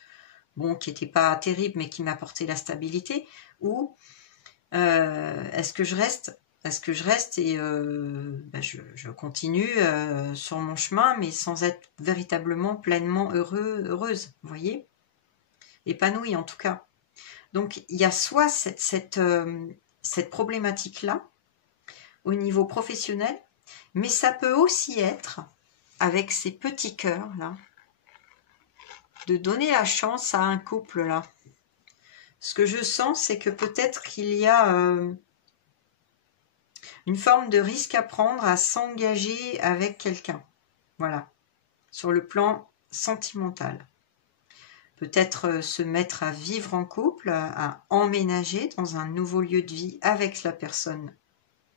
bon, qui n'était pas terrible, mais qui m'apportait la stabilité? Ou est-ce que je reste et je continue sur mon chemin, mais sans être véritablement pleinement heureuse, vous voyez? Épanouie en tout cas. Donc il y a soit cette problématique-là au niveau professionnel, mais ça peut aussi être, avec ces petits cœurs là, de donner la chance à un couple là. Ce que je sens, c'est que peut-être qu'il y a une forme de risque à prendre, à s'engager avec quelqu'un. Voilà, sur le plan sentimental. Peut-être se mettre à vivre en couple, à emménager dans un nouveau lieu de vie avec la personne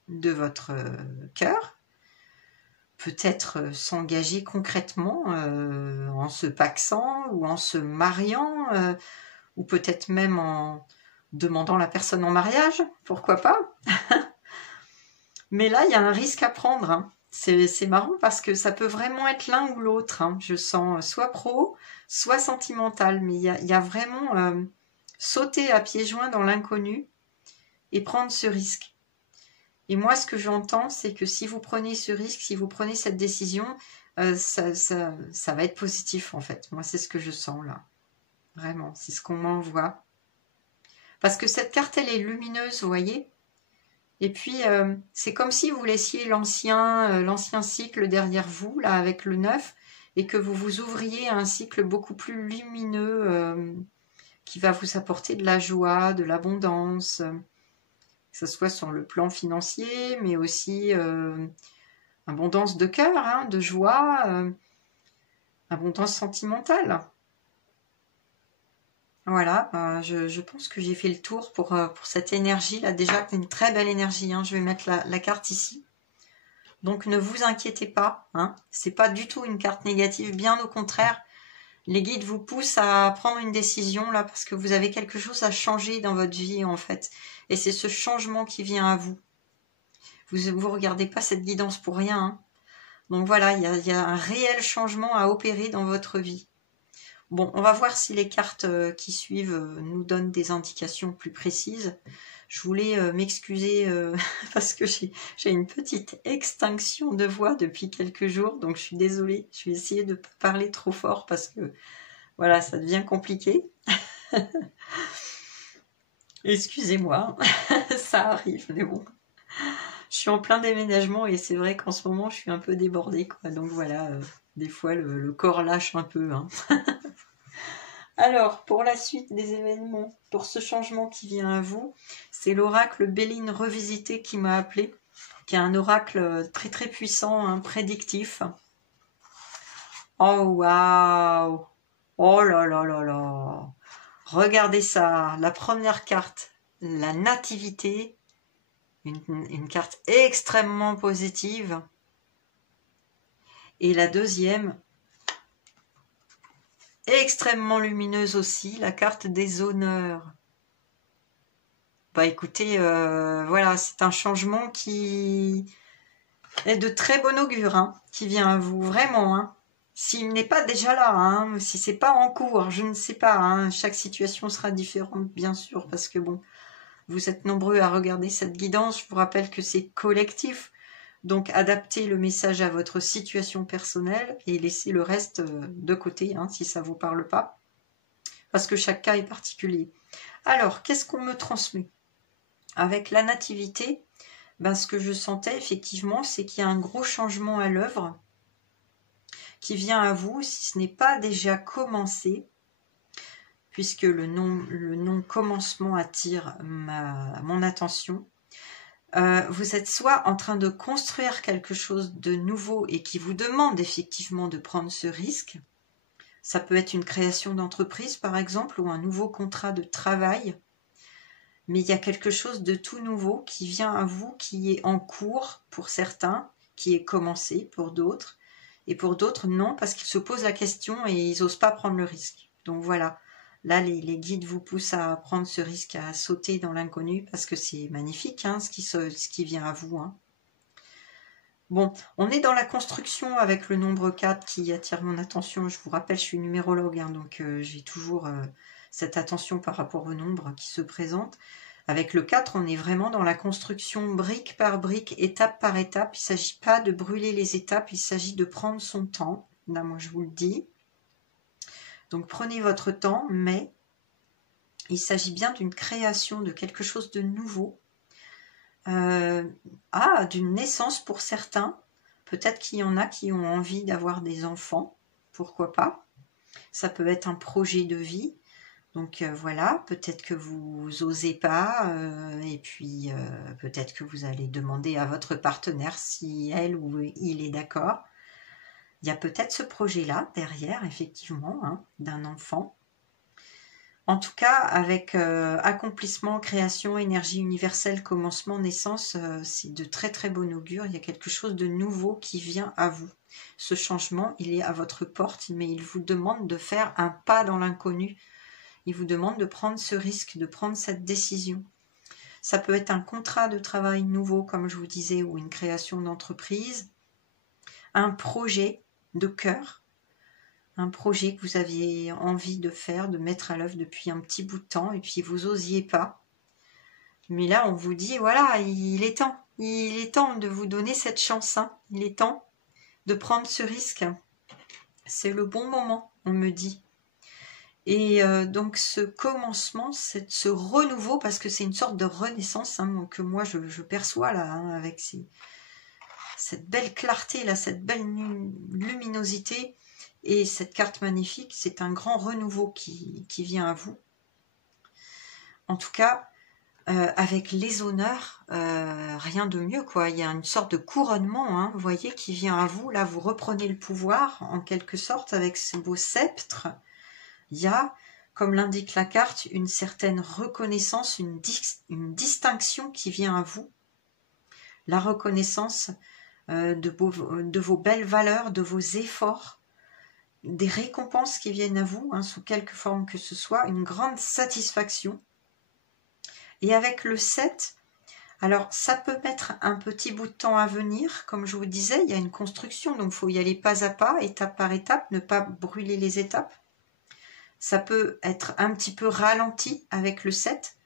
de votre cœur. Peut-être s'engager concrètement en se pacsant ou en se mariant, ou peut-être même en demandant la personne en mariage, pourquoi pas. Mais là, il y a un risque à prendre, hein. C'est marrant parce que ça peut vraiment être l'un ou l'autre, hein. Je sens soit pro, soit sentimental, mais il y a vraiment sauter à pieds joints dans l'inconnu et prendre ce risque. Et moi, ce que j'entends, c'est que si vous prenez ce risque, si vous prenez cette décision, ça va être positif en fait. Moi, c'est ce que je sens là. Vraiment, c'est ce qu'on m'envoie. Parce que cette carte, elle est lumineuse, vous voyez. Et puis, c'est comme si vous laissiez l'ancien cycle derrière vous, là, avec le 9, et que vous vous ouvriez à un cycle beaucoup plus lumineux qui va vous apporter de la joie, de l'abondance, que ce soit sur le plan financier, mais aussi abondance de cœur, hein, de joie, abondance sentimentale. Voilà, je pense que j'ai fait le tour pour cette énergie-là. Déjà, c'est une très belle énergie, hein. Je vais mettre la carte ici. Donc, ne vous inquiétez pas, hein. C'est pas du tout une carte négative, bien au contraire. Les guides vous poussent à prendre une décision, là, parce que vous avez quelque chose à changer dans votre vie, en fait. Et c'est ce changement qui vient à vous. Vous regardez pas cette guidance pour rien, hein. Donc voilà, il y a un réel changement à opérer dans votre vie. Bon, on va voir si les cartes qui suivent nous donnent des indications plus précises. Je voulais m'excuser parce que j'ai une petite extinction de voix depuis quelques jours, donc je suis désolée. Je vais essayer de ne pas parler trop fort parce que voilà, ça devient compliqué. Excusez-moi, ça arrive, mais bon. Je suis en plein déménagement et c'est vrai qu'en ce moment, je suis un peu débordée, quoi. Donc voilà, des fois, le corps lâche un peu, hein. Alors, pour la suite des événements, pour ce changement qui vient à vous, c'est l'oracle Béline revisité qui m'a appelé, qui est un oracle très très puissant, hein, prédictif. Oh waouh! Oh là là là là! Regardez ça, la première carte, la nativité, une carte extrêmement positive. Et la deuxième, extrêmement lumineuse aussi, la carte des honneurs. Bah écoutez, voilà, c'est un changement qui est de très bon augure, hein, qui vient à vous, vraiment, hein. S'il n'est pas déjà là, hein, si c'est pas en cours, je ne sais pas, hein, chaque situation sera différente, bien sûr, parce que bon, vous êtes nombreux à regarder cette guidance, je vous rappelle que c'est collectif, donc adaptez le message à votre situation personnelle et laissez le reste de côté, hein, si ça ne vous parle pas, parce que chaque cas est particulier. Alors, qu'est-ce qu'on me transmet? Avec la nativité, ben, ce que je sentais effectivement, c'est qu'il y a un gros changement à l'œuvre qui vient à vous, si ce n'est pas déjà commencé, puisque le nom commencement attire mon attention. Vous êtes soit en train de construire quelque chose de nouveau et qui vous demande effectivement de prendre ce risque. Ça peut être une création d'entreprise par exemple ou un nouveau contrat de travail. Mais il y a quelque chose de tout nouveau qui vient à vous, qui est en cours pour certains, qui est commencé pour d'autres. Et pour d'autres, non, parce qu'ils se posent la question et ils n'osent pas prendre le risque. Donc voilà, là, les guides vous poussent à prendre ce risque, à sauter dans l'inconnu, parce que c'est magnifique, hein, ce qui vient à vous. Hein. Bon, on est dans la construction avec le nombre 4 qui attire mon attention. Je vous rappelle, je suis numérologue, hein, donc j'ai toujours cette attention par rapport au nombre qui se présente. Avec le 4, on est vraiment dans la construction brique par brique, étape par étape. Il ne s'agit pas de brûler les étapes, il s'agit de prendre son temps. Là, moi, je vous le dis. Donc, prenez votre temps, mais il s'agit bien d'une création de quelque chose de nouveau. D'une naissance pour certains. Peut-être qu'il y en a qui ont envie d'avoir des enfants. Pourquoi pas? Ça peut être un projet de vie. Donc voilà, peut-être que vous n'osez pas, et puis peut-être que vous allez demander à votre partenaire si elle ou il est d'accord. Il y a peut-être ce projet-là derrière, effectivement, hein, d'un enfant. En tout cas, avec accomplissement, création, énergie universelle, commencement, naissance, c'est de très très bon augure. Il y a quelque chose de nouveau qui vient à vous. Ce changement, il est à votre porte, mais il vous demande de faire un pas dans l'inconnu. Il vous demande de prendre ce risque, de prendre cette décision. Ça peut être un contrat de travail nouveau, comme je vous disais, ou une création d'entreprise, un projet de cœur, un projet que vous aviez envie de faire, de mettre à l'œuvre depuis un petit bout de temps, et puis vous n'osiez pas. Mais là, on vous dit, voilà, il est temps de vous donner cette chance, hein. Il est temps de prendre ce risque. C'est le bon moment, on me dit. Et donc ce commencement, ce renouveau, parce que c'est une sorte de renaissance, hein, que moi je perçois là, hein, avec cette belle clarté, là, cette belle luminosité, et cette carte magnifique, c'est un grand renouveau qui vient à vous. En tout cas, avec les honneurs, rien de mieux, quoi. Il y a une sorte de couronnement, hein, vous voyez, qui vient à vous. Là, vous reprenez le pouvoir, en quelque sorte, avec ce beau sceptre. Il y a, comme l'indique la carte, une certaine reconnaissance, une distinction qui vient à vous. La reconnaissance de vos belles valeurs, de vos efforts, des récompenses qui viennent à vous, hein, sous quelque forme que ce soit, une grande satisfaction. Et avec le 7, alors ça peut mettre un petit bout de temps à venir, comme je vous disais, il y a une construction, donc il faut y aller pas à pas, étape par étape, ne pas brûler les étapes. Ça peut être un petit peu ralenti avec le 7,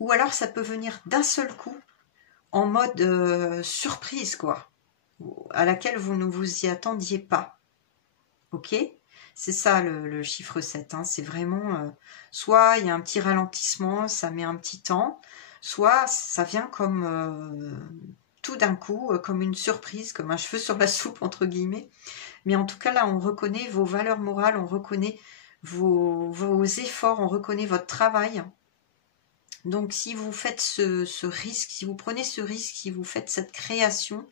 ou alors ça peut venir d'un seul coup, en mode surprise, quoi, à laquelle vous ne vous y attendiez pas. Ok? C'est ça le chiffre 7. Hein. C'est vraiment, soit il y a un petit ralentissement, ça met un petit temps, soit ça vient comme tout d'un coup, comme une surprise, comme un cheveu sur la soupe, entre guillemets. Mais en tout cas, là, on reconnaît vos valeurs morales, on reconnaît vos efforts, on reconnaît votre travail. Donc, si vous faites ce risque, si vous prenez ce risque, si vous faites cette création,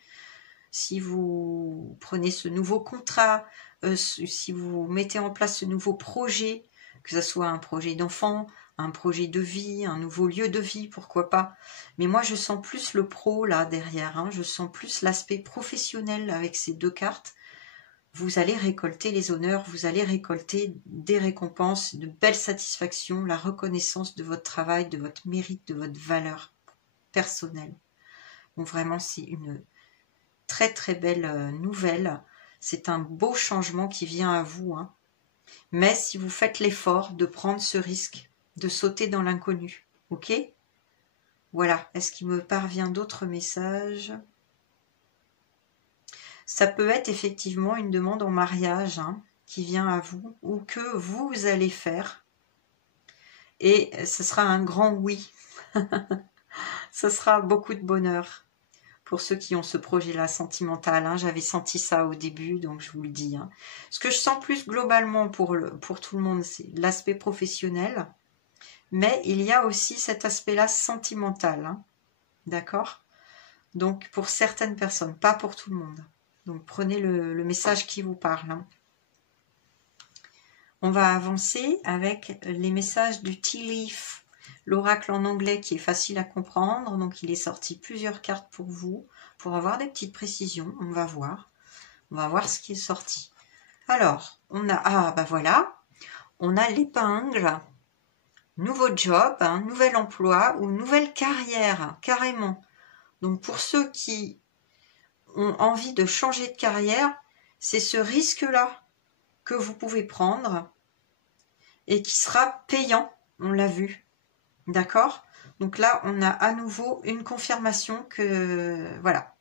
si vous prenez ce nouveau contrat, si vous mettez en place ce nouveau projet, que ce soit un projet d'enfant, un projet de vie, un nouveau lieu de vie, pourquoi pas. Mais moi, je sens plus le pro là derrière, hein. Je sens plus l'aspect professionnel avec ces deux cartes. Vous allez récolter les honneurs, vous allez récolter des récompenses, de belles satisfactions, la reconnaissance de votre travail, de votre mérite, de votre valeur personnelle. Donc vraiment, c'est une très très belle nouvelle. C'est un beau changement qui vient à vous. Hein. Mais si vous faites l'effort de prendre ce risque, de sauter dans l'inconnu, ok? Voilà. Est-ce qu'il me parvient d'autres messages? Ça peut être effectivement une demande en mariage hein, qui vient à vous ou que vous allez faire. Et ce sera un grand oui. Ce sera beaucoup de bonheur. Pour ceux qui ont ce projet-là sentimental, hein, j'avais senti ça au début, donc je vous le dis. Hein. Ce que je sens plus globalement pour tout le monde, c'est l'aspect professionnel, mais il y a aussi cet aspect-là sentimental, hein, d'accord? Donc pour certaines personnes, pas pour tout le monde. Donc prenez le message qui vous parle. Hein. On va avancer avec les messages du Tea Leaf. L'oracle en anglais qui est facile à comprendre, donc il est sorti plusieurs cartes pour vous, pour avoir des petites précisions, on va voir ce qui est sorti. Alors, on a, voilà, on a l'épingle, nouveau job, hein, nouvel emploi ou nouvelle carrière, carrément. Donc pour ceux qui ont envie de changer de carrière, c'est ce risque-là que vous pouvez prendre et qui sera payant, on l'a vu. D'accord? Donc là, on a à nouveau une confirmation que, voilà,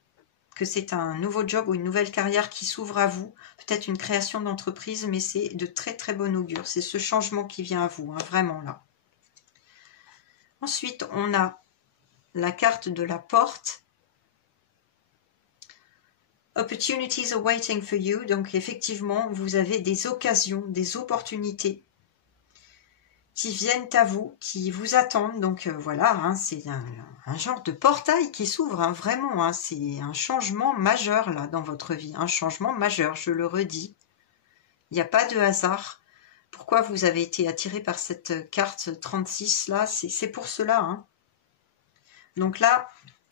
que c'est un nouveau job ou une nouvelle carrière qui s'ouvre à vous. Peut-être une création d'entreprise, mais c'est de très très bon augure. C'est ce changement qui vient à vous, hein, vraiment là. Ensuite, on a la carte de la porte. Opportunities are waiting for you. Donc effectivement, vous avez des occasions, des opportunités qui viennent à vous, qui vous attendent. Donc voilà, hein, c'est un genre de portail qui s'ouvre, hein, vraiment. Hein, c'est un changement majeur là dans votre vie, un changement majeur, je le redis. Il n'y a pas de hasard. Pourquoi vous avez été attiré par cette carte 36 là? C'est pour cela. Hein. Donc là,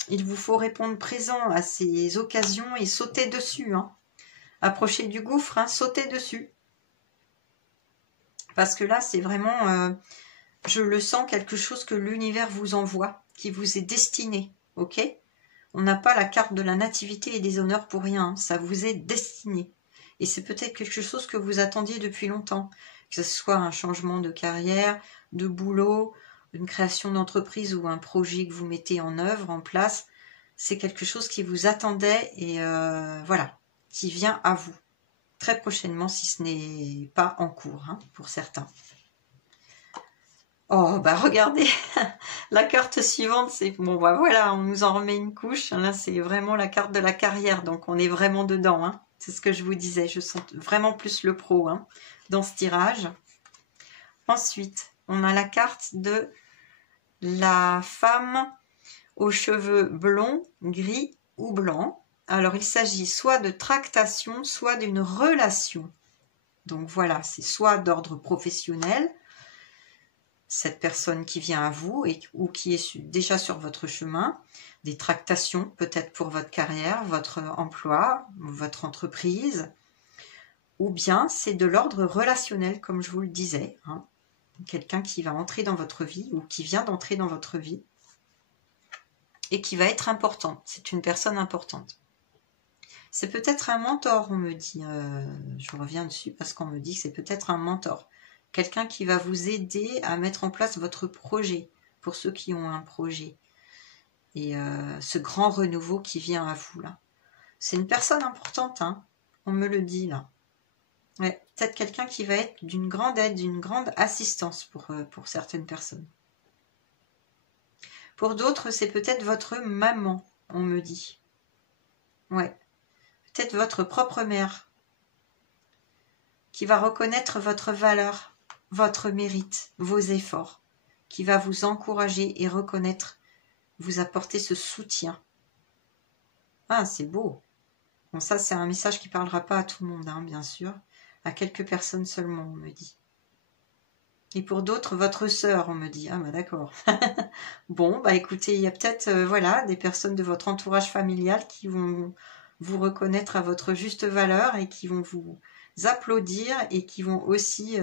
il vous faut répondre présent à ces occasions et sauter dessus. Hein. Approchez du gouffre, hein, sautez dessus. Parce que là, c'est vraiment, je le sens, quelque chose que l'univers vous envoie, qui vous est destiné, ok? On n'a pas la carte de la nativité et des honneurs pour rien, hein, ça vous est destiné. Et c'est peut-être quelque chose que vous attendiez depuis longtemps, que ce soit un changement de carrière, de boulot, une création d'entreprise ou un projet que vous mettez en œuvre, en place. C'est quelque chose qui vous attendait et voilà, qui vient à vous. Très prochainement, si ce n'est pas en cours, hein, pour certains. Oh, bah regardez, la carte suivante, c'est... Bon, bah voilà, on nous en remet une couche. Là, c'est vraiment la carte de la carrière, donc on est vraiment dedans. Hein. C'est ce que je vous disais, je sens vraiment plus le pro hein, dans ce tirage. Ensuite, on a la carte de la femme aux cheveux blonds, gris ou blancs. Alors, il s'agit soit de tractation, soit d'une relation. Donc voilà, c'est soit d'ordre professionnel, cette personne qui vient à vous ou qui est déjà sur votre chemin, des tractations peut-être pour votre carrière, votre emploi, votre entreprise, ou bien c'est de l'ordre relationnel, comme je vous le disais. Hein. Quelqu'un qui va entrer dans votre vie ou qui vient d'entrer dans votre vie et qui va être important. C'est une personne importante. C'est peut-être un mentor, on me dit. Je reviens dessus parce qu'on me dit que c'est peut-être un mentor. Quelqu'un qui va vous aider à mettre en place votre projet, pour ceux qui ont un projet. Et ce grand renouveau qui vient à vous, là. C'est une personne importante, hein. On me le dit, là. Ouais, peut-être quelqu'un qui va être d'une grande aide, d'une grande assistance pour certaines personnes. Pour d'autres, c'est peut-être votre maman, on me dit. Ouais, peut-être votre propre mère qui va reconnaître votre valeur, votre mérite, vos efforts, qui va vous encourager et reconnaître, vous apporter ce soutien. Ah, c'est beau. Bon, ça, c'est un message qui ne parlera pas à tout le monde, hein, bien sûr. À quelques personnes seulement, on me dit. Et pour d'autres, votre sœur, on me dit. Ah, bah d'accord. Bon, bah écoutez, il y a peut-être voilà, des personnes de votre entourage familial qui vont vous reconnaître à votre juste valeur et qui vont vous applaudir et qui vont aussi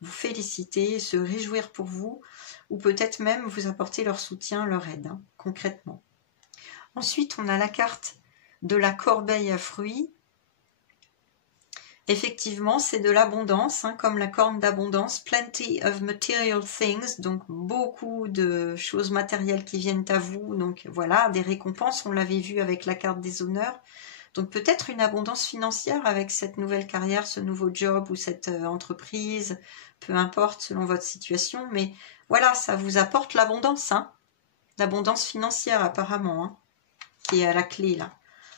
vous féliciter, se réjouir pour vous, ou peut-être même vous apporter leur soutien, leur aide, hein, concrètement. Ensuite, on a la carte de la corbeille à fruits. Effectivement, c'est de l'abondance, hein, comme la corne d'abondance, plenty of material things, donc beaucoup de choses matérielles qui viennent à vous, donc voilà, des récompenses, on l'avait vu avec la carte des honneurs, donc peut-être une abondance financière avec cette nouvelle carrière, ce nouveau job ou cette entreprise, peu importe selon votre situation, mais voilà, ça vous apporte l'abondance, hein, l'abondance financière apparemment, hein, qui est à la clé là.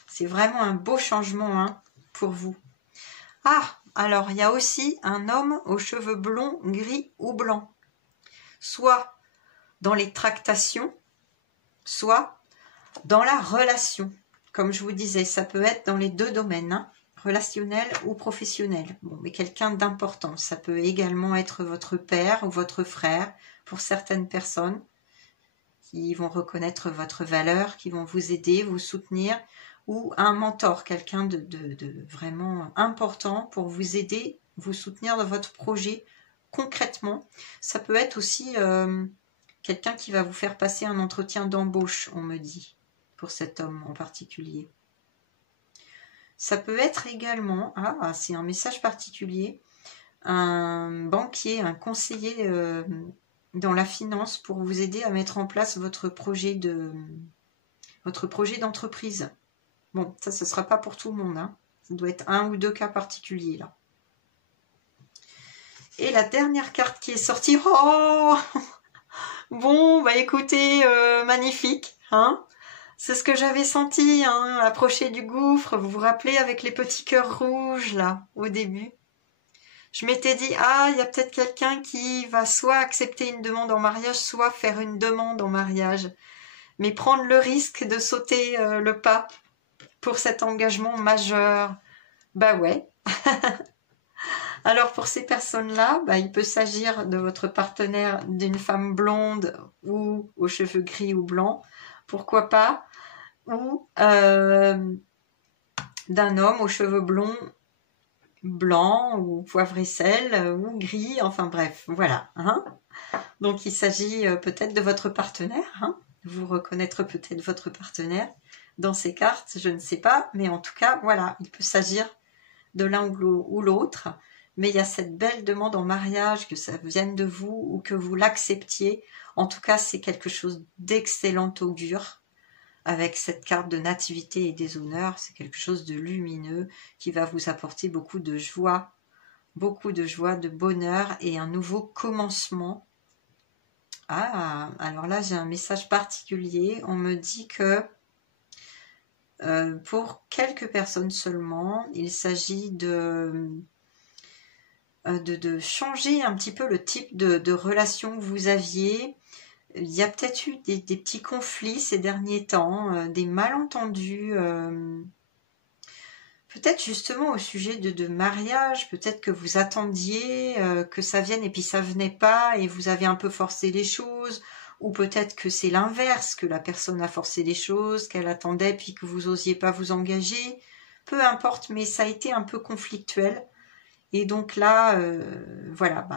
C'est vraiment un beau changement, hein, pour vous. Ah, alors il y a aussi un homme aux cheveux blonds, gris ou blancs. Soit dans les tractations, soit dans la relation. Comme je vous disais, ça peut être dans les deux domaines, hein, relationnel ou professionnel. Bon, mais quelqu'un d'important. Ça peut également être votre père ou votre frère pour certaines personnes qui vont reconnaître votre valeur, qui vont vous aider, vous soutenir, ou un mentor, quelqu'un de vraiment important pour vous aider, vous soutenir dans votre projet concrètement. Ça peut être aussi quelqu'un qui va vous faire passer un entretien d'embauche, on me dit, pour cet homme en particulier. Ça peut être également, ah, c'est un message particulier, un banquier, un conseiller dans la finance pour vous aider à mettre en place votre projet d'entreprise. Bon, ça, ce ne sera pas pour tout le monde, hein. Ça doit être un ou deux cas particuliers, là. Et la dernière carte qui est sortie, oh bon, bah écoutez, magnifique, hein. C'est ce que j'avais senti, hein, approcher du gouffre, vous vous rappelez, avec les petits cœurs rouges, là, au début. Je m'étais dit, ah, il y a peut-être quelqu'un qui va soit accepter une demande en mariage, soit faire une demande en mariage. Mais prendre le risque de sauter le pas pour cet engagement majeur, bah ouais. Alors pour ces personnes-là, bah, il peut s'agir de votre partenaire, d'une femme blonde ou aux cheveux gris ou blancs, pourquoi pas, ou d'un homme aux cheveux blonds, blancs ou poivre et sel ou gris, enfin bref, voilà. Hein. Donc il s'agit peut-être de votre partenaire, hein, vous reconnaître peut-être votre partenaire dans ces cartes, je ne sais pas, mais en tout cas, voilà, il peut s'agir de l'un ou l'autre, mais il y a cette belle demande en mariage, que ça vienne de vous ou que vous l'acceptiez. En tout cas, c'est quelque chose d'excellent augure. Avec cette carte de nativité et des honneurs, c'est quelque chose de lumineux qui va vous apporter beaucoup de joie, de bonheur et un nouveau commencement. Ah, alors là, j'ai un message particulier. On me dit que pour quelques personnes seulement, il s'agit de changer un petit peu le type de relation que vous aviez. Il y a peut-être eu des petits conflits ces derniers temps, des malentendus, peut-être justement au sujet de mariage, peut-être que vous attendiez que ça vienne et puis ça venait pas et vous avez un peu forcé les choses, ou peut-être que c'est l'inverse, que la personne a forcé les choses, qu'elle attendait puis que vous osiez pas vous engager, peu importe, mais ça a été un peu conflictuel. Et donc là, voilà,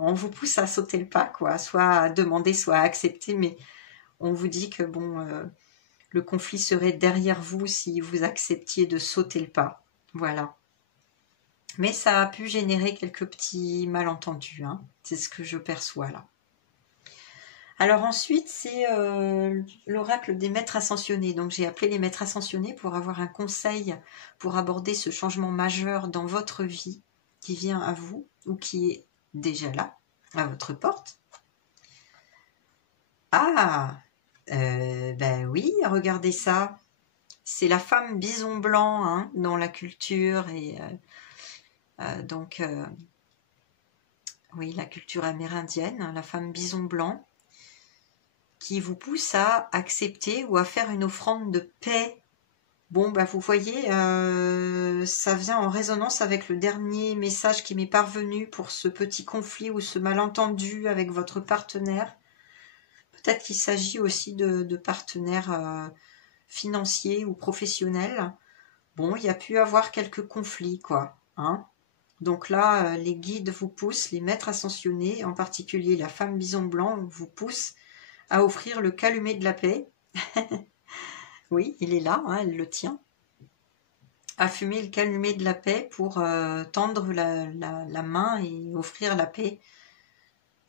on vous pousse à sauter le pas, quoi, soit à demander, soit à accepter, mais on vous dit que bon, le conflit serait derrière vous si vous acceptiez de sauter le pas, voilà. Mais ça a pu générer quelques petits malentendus, hein, c'est ce que je perçois là. Alors ensuite, c'est l'oracle des maîtres ascensionnés. Donc j'ai appelé les maîtres ascensionnés pour avoir un conseil pour aborder ce changement majeur dans votre vie. qui vient à vous ou qui est déjà là, à votre porte. Ah, ben oui, regardez ça. C'est la femme bison blanc hein, dans la culture et donc oui, la culture amérindienne, la femme bison blanc qui vous pousse à accepter ou à faire une offrande de paix. Bon, bah vous voyez, ça vient en résonance avec le dernier message qui m'est parvenu pour ce petit conflit ou ce malentendu avec votre partenaire. Peut-être qu'il s'agit aussi de partenaires financiers ou professionnels. Bon, il y a pu avoir quelques conflits, quoi. Hein. Donc là, les guides vous poussent, les maîtres ascensionnés, en particulier la femme bison blanc, vous pousse à offrir le calumet de la paix. Oui, il est là, hein, elle le tient. À fumer le calumet de la paix pour tendre la main et offrir la paix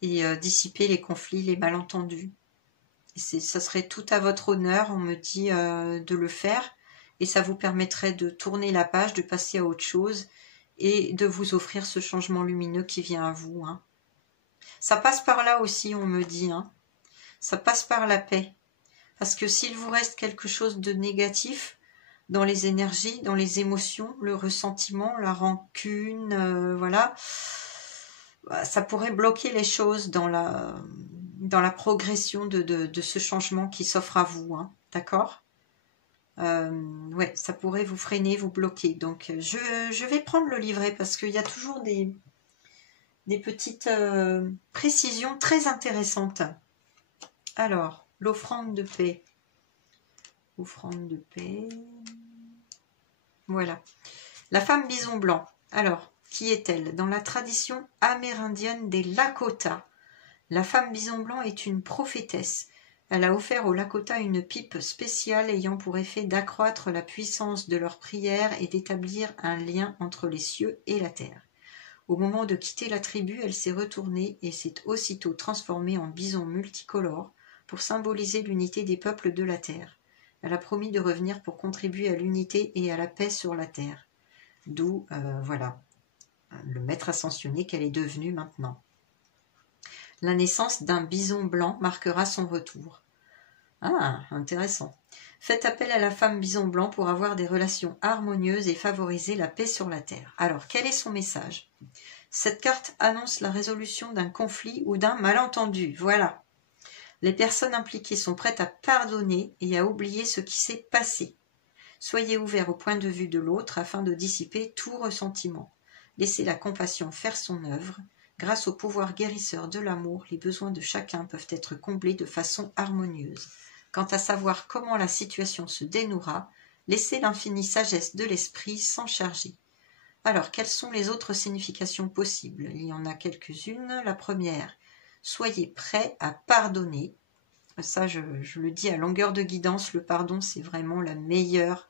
et dissiper les conflits, les malentendus. Ça serait tout à votre honneur, on me dit, de le faire. Et ça vous permettrait de tourner la page, de passer à autre chose et de vous offrir ce changement lumineux qui vient à vous. Hein. Ça passe par là aussi, on me dit. Hein. Ça passe par la paix. Parce que s'il vous reste quelque chose de négatif dans les énergies, dans les émotions, le ressentiment, la rancune, voilà, ça pourrait bloquer les choses dans la progression de ce changement qui s'offre à vous. Hein, d'accord ? Ouais, ça pourrait vous freiner, vous bloquer. Donc, je vais prendre le livret parce qu'il y a toujours des petites précisions très intéressantes. Alors, l'offrande de paix. Offrande de paix. Voilà. La femme bison blanc. Alors, qui est-elle? Dans la tradition amérindienne des Lakota, la femme bison blanc est une prophétesse. Elle a offert aux Lakota une pipe spéciale ayant pour effet d'accroître la puissance de leurs prières et d'établir un lien entre les cieux et la terre. Au moment de quitter la tribu, elle s'est retournée et s'est aussitôt transformée en bison multicolore pour symboliser l'unité des peuples de la terre. Elle a promis de revenir pour contribuer à l'unité et à la paix sur la terre. D'où, voilà, le maître ascensionné qu'elle est devenue maintenant. La naissance d'un bison blanc marquera son retour. Ah, intéressant. Faites appel à la femme bison blanc pour avoir des relations harmonieuses et favoriser la paix sur la terre. Alors, quel est son message? Cette carte annonce la résolution d'un conflit ou d'un malentendu. Voilà. Les personnes impliquées sont prêtes à pardonner et à oublier ce qui s'est passé. Soyez ouverts au point de vue de l'autre afin de dissiper tout ressentiment. Laissez la compassion faire son œuvre. Grâce au pouvoir guérisseur de l'amour, les besoins de chacun peuvent être comblés de façon harmonieuse. Quant à savoir comment la situation se dénouera, laissez l'infinie sagesse de l'esprit s'en charger. Alors, quelles sont les autres significations possibles? Il y en a quelques-unes. La première, soyez prêts à pardonner. Ça, je le dis à longueur de guidance, le pardon, c'est vraiment la meilleure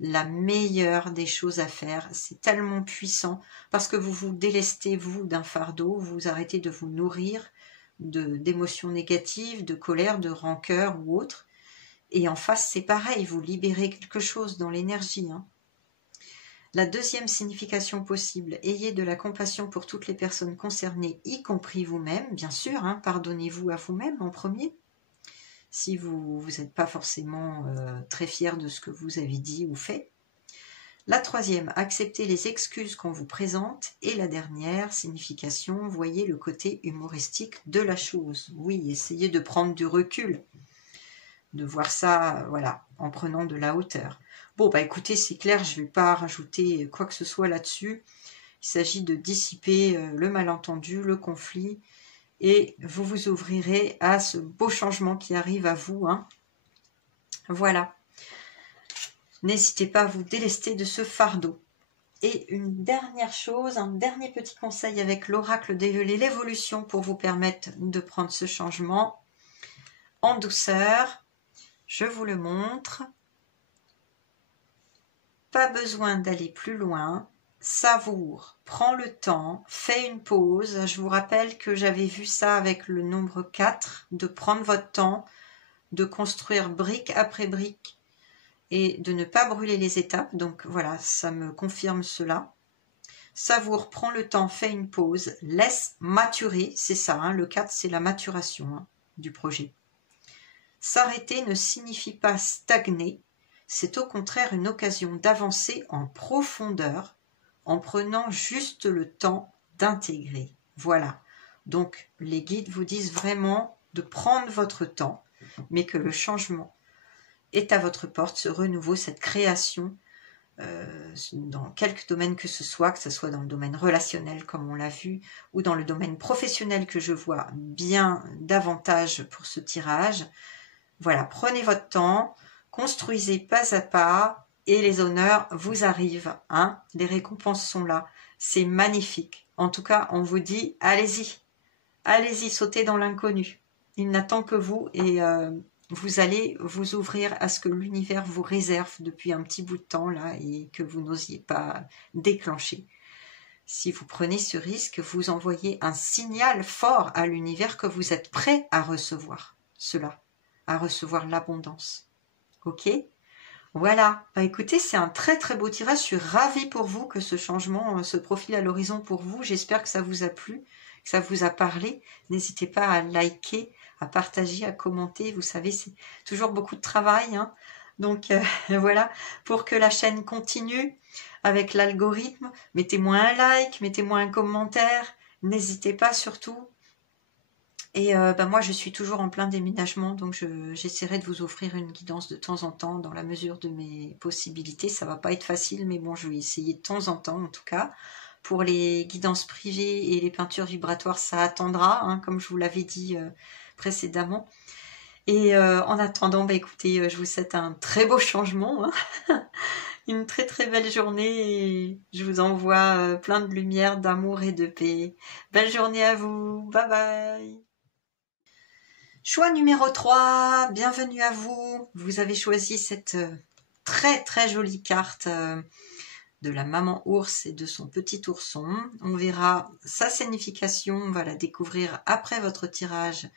des choses à faire. C'est tellement puissant parce que vous vous délestez, vous, d'un fardeau, vous arrêtez de vous nourrir d'émotions négatives, de colère, de rancœur ou autre. Et en face, c'est pareil, vous libérez quelque chose dans l'énergie. Hein. La deuxième signification possible, ayez de la compassion pour toutes les personnes concernées, y compris vous-même, bien sûr, hein, pardonnez-vous à vous-même en premier. Si vous n'êtes pas forcément très fier de ce que vous avez dit ou fait. La troisième, acceptez les excuses qu'on vous présente. Et la dernière signification, voyez le côté humoristique de la chose. Oui, essayez de prendre du recul, de voir ça voilà, en prenant de la hauteur. Bon, bah écoutez, c'est clair, je ne vais pas rajouter quoi que ce soit là-dessus. Il s'agit de dissiper le malentendu, le conflit, et vous vous ouvrirez à ce beau changement qui arrive à vous. Hein. Voilà. N'hésitez pas à vous délester de ce fardeau. Et une dernière chose, un dernier petit conseil avec l'oracle de l'évolution pour vous permettre de prendre ce changement en douceur. Je vous le montre. Pas besoin d'aller plus loin. Savoure, prends le temps, fais une pause. Je vous rappelle que j'avais vu ça avec le nombre 4, de prendre votre temps, de construire brique après brique et de ne pas brûler les étapes. Donc voilà, ça me confirme cela. Savoure, prends le temps, fais une pause, laisse maturer, c'est ça, hein, le 4 c'est la maturation hein, du projet. S'arrêter ne signifie pas stagner, c'est au contraire une occasion d'avancer en profondeur en prenant juste le temps d'intégrer. Voilà, donc les guides vous disent vraiment de prendre votre temps, mais que le changement est à votre porte, ce renouveau, cette création, dans quelque domaine que ce soit dans le domaine relationnel comme on l'a vu, ou dans le domaine professionnel que je vois bien davantage pour ce tirage. Voilà, prenez votre temps, construisez pas à pas et les honneurs vous arrivent. Hein, les récompenses sont là, c'est magnifique. En tout cas, on vous dit, allez-y, allez-y, sautez dans l'inconnu. Il n'attend que vous et vous allez vous ouvrir à ce que l'univers vous réserve depuis un petit bout de temps là et que vous n'osiez pas déclencher. Si vous prenez ce risque, vous envoyez un signal fort à l'univers que vous êtes prêt à recevoir cela, à recevoir l'abondance. Ok ? Voilà, bah écoutez, c'est un très très beau tirage. Je suis ravie pour vous que ce changement se profile à l'horizon pour vous. J'espère que ça vous a plu, que ça vous a parlé. N'hésitez pas à liker, à partager, à commenter. Vous savez, c'est toujours beaucoup de travail. Hein. Donc voilà, pour que la chaîne continue avec l'algorithme, mettez-moi un like, mettez-moi un commentaire. N'hésitez pas surtout. Et moi, je suis toujours en plein déménagement, donc j'essaierai de vous offrir une guidance de temps en temps, dans la mesure de mes possibilités. Ça va pas être facile, mais bon, je vais essayer de temps en temps, en tout cas. Pour les guidances privées et les peintures vibratoires, ça attendra, hein, comme je vous l'avais dit précédemment. Et en attendant, bah, écoutez, je vous souhaite un très beau changement, hein. Une très très belle journée, et je vous envoie plein de lumière, d'amour et de paix. Belle journée à vous, bye bye. Choix numéro 3, bienvenue à vous. Vous avez choisi cette très très jolie carte de la maman ours et de son petit ourson. On verra sa signification, on va la découvrir après votre tirage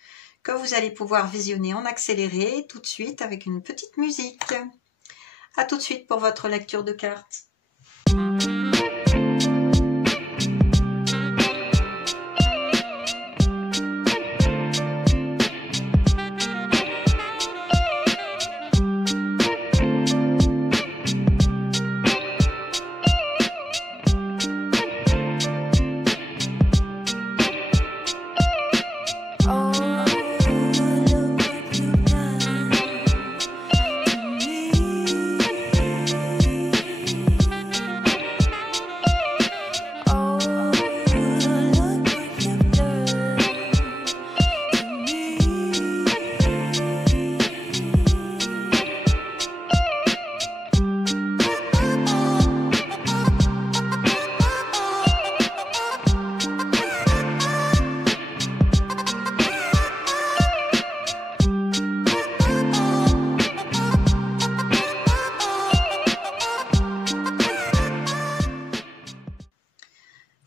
que vous allez pouvoir visionner en accéléré tout de suite avec une petite musique. À tout de suite pour votre lecture de cartes.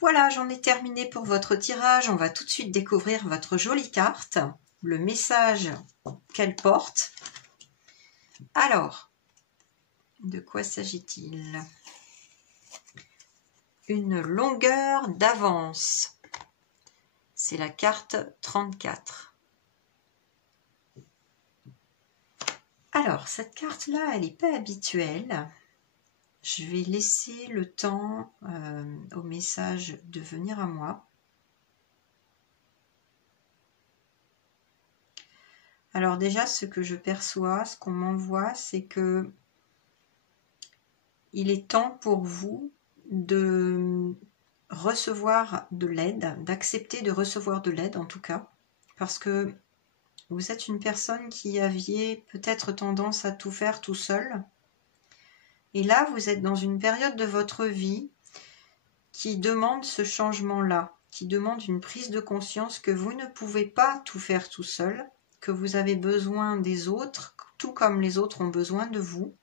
Voilà, j'en ai terminé pour votre tirage. On va tout de suite découvrir votre jolie carte, le message qu'elle porte. Alors, de quoi s'agit-il? Une longueur d'avance. C'est la carte 34. Alors, cette carte-là, elle n'est pas habituelle. Je vais laisser le temps au message de venir à moi. Alors déjà, ce que je perçois, ce qu'on m'envoie, c'est que il est temps pour vous de recevoir de l'aide, d'accepter de recevoir de l'aide en tout cas, parce que vous êtes une personne qui aviez peut-être tendance à tout faire tout seul. Et là, vous êtes dans une période de votre vie qui demande ce changement-là, qui demande une prise de conscience que vous ne pouvez pas tout faire tout seul, que vous avez besoin des autres, tout comme les autres ont besoin de vous,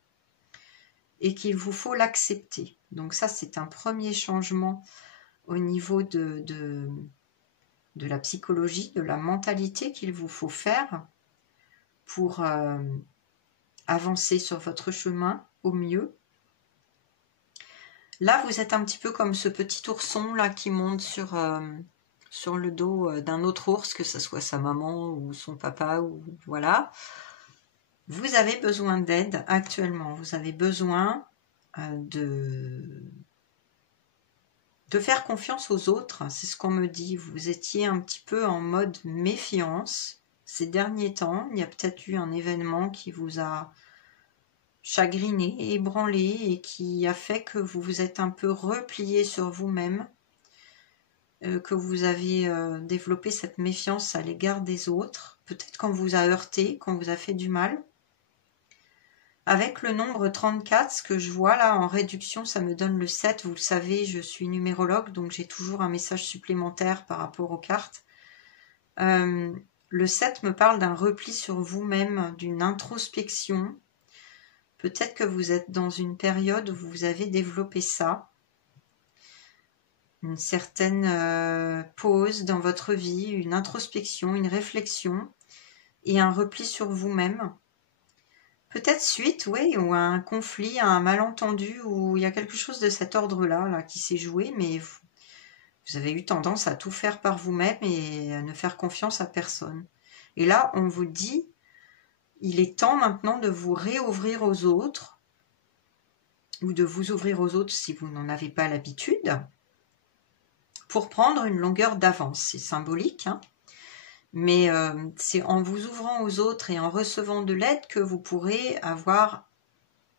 et qu'il vous faut l'accepter. Donc ça, c'est un premier changement au niveau de la psychologie, de la mentalité qu'il vous faut faire pour avancer sur votre chemin au mieux. Là, vous êtes un petit peu comme ce petit ourson là qui monte sur le dos d'un autre ours, que ce soit sa maman ou son papa, ou voilà. Vous avez besoin d'aide actuellement. Vous avez besoin de faire confiance aux autres. C'est ce qu'on me dit. Vous étiez un petit peu en mode méfiance ces derniers temps. Il y a peut-être eu un événement qui vous a chagriné, ébranlé et qui a fait que vous vous êtes un peu replié sur vous-même, que vous avez développé cette méfiance à l'égard des autres, peut-être qu'on vous a heurté, qu'on vous a fait du mal. Avec le nombre 34, ce que je vois là en réduction, ça me donne le 7. Vous le savez, je suis numérologue, donc j'ai toujours un message supplémentaire par rapport aux cartes. Le 7 me parle d'un repli sur vous-même, d'une introspection. Peut-être que vous êtes dans une période où vous avez développé ça. Une certaine pause dans votre vie, une introspection, une réflexion et un repli sur vous-même. Peut-être suite, oui, ou à un conflit, à un malentendu, où il y a quelque chose de cet ordre-là là, qui s'est joué, mais vous avez eu tendance à tout faire par vous-même et à ne faire confiance à personne. Et là, on vous dit, il est temps maintenant de vous réouvrir aux autres, ou de vous ouvrir aux autres si vous n'en avez pas l'habitude, pour prendre une longueur d'avance. C'est symbolique, hein, mais c'est en vous ouvrant aux autres et en recevant de l'aide que vous pourrez avoir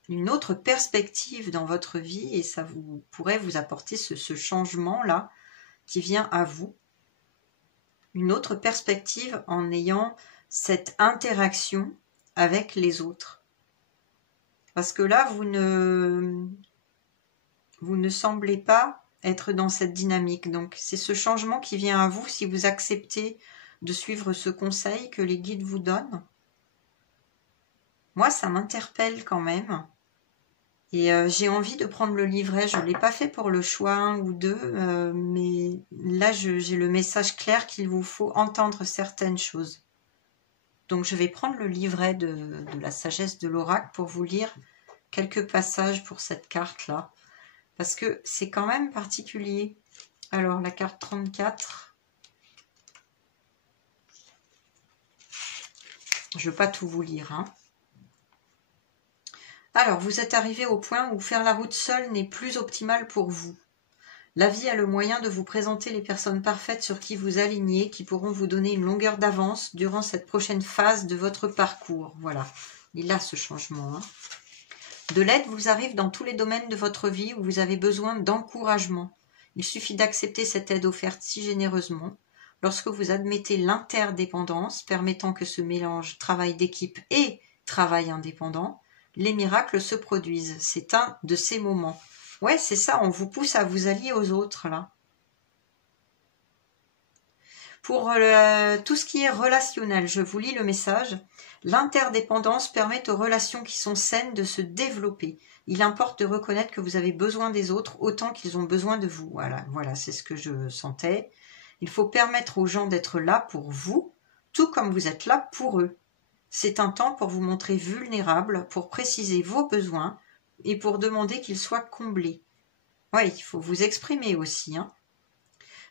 une autre perspective dans votre vie et ça pourrait vous apporter ce changement-là qui vient à vous. Une autre perspective en ayant cette interaction avec les autres. Parce que là, vous ne semblez pas être dans cette dynamique. Donc, c'est ce changement qui vient à vous si vous acceptez de suivre ce conseil que les guides vous donnent. Moi, ça m'interpelle quand même. Et j'ai envie de prendre le livret. Je ne l'ai pas fait pour le choix 1 ou 2, mais là, j'ai le message clair qu'il vous faut entendre certaines choses. Donc, je vais prendre le livret de la sagesse de l'oracle pour vous lire quelques passages pour cette carte-là. Parce que c'est quand même particulier. Alors, la carte 34. Je ne veux pas tout vous lire, hein. Alors, vous êtes arrivé au point où faire la route seul n'est plus optimal pour vous. La vie a le moyen de vous présenter les personnes parfaites sur qui vous alignez, qui pourront vous donner une longueur d'avance durant cette prochaine phase de votre parcours. Voilà, il y a ce changement, hein. De l'aide vous arrive dans tous les domaines de votre vie où vous avez besoin d'encouragement. Il suffit d'accepter cette aide offerte si généreusement. Lorsque vous admettez l'interdépendance, permettant que se mélange travail d'équipe et travail indépendant, les miracles se produisent. C'est un de ces moments. Ouais, c'est ça, on vous pousse à vous allier aux autres, là. Pour tout ce qui est relationnel, je vous lis le message. L'interdépendance permet aux relations qui sont saines de se développer. Il importe de reconnaître que vous avez besoin des autres autant qu'ils ont besoin de vous. Voilà, c'est ce que je sentais. Il faut permettre aux gens d'être là pour vous, tout comme vous êtes là pour eux. C'est un temps pour vous montrer vulnérable, pour préciser vos besoins et pour demander qu'ils soient comblés. Oui, il faut vous exprimer aussi, hein.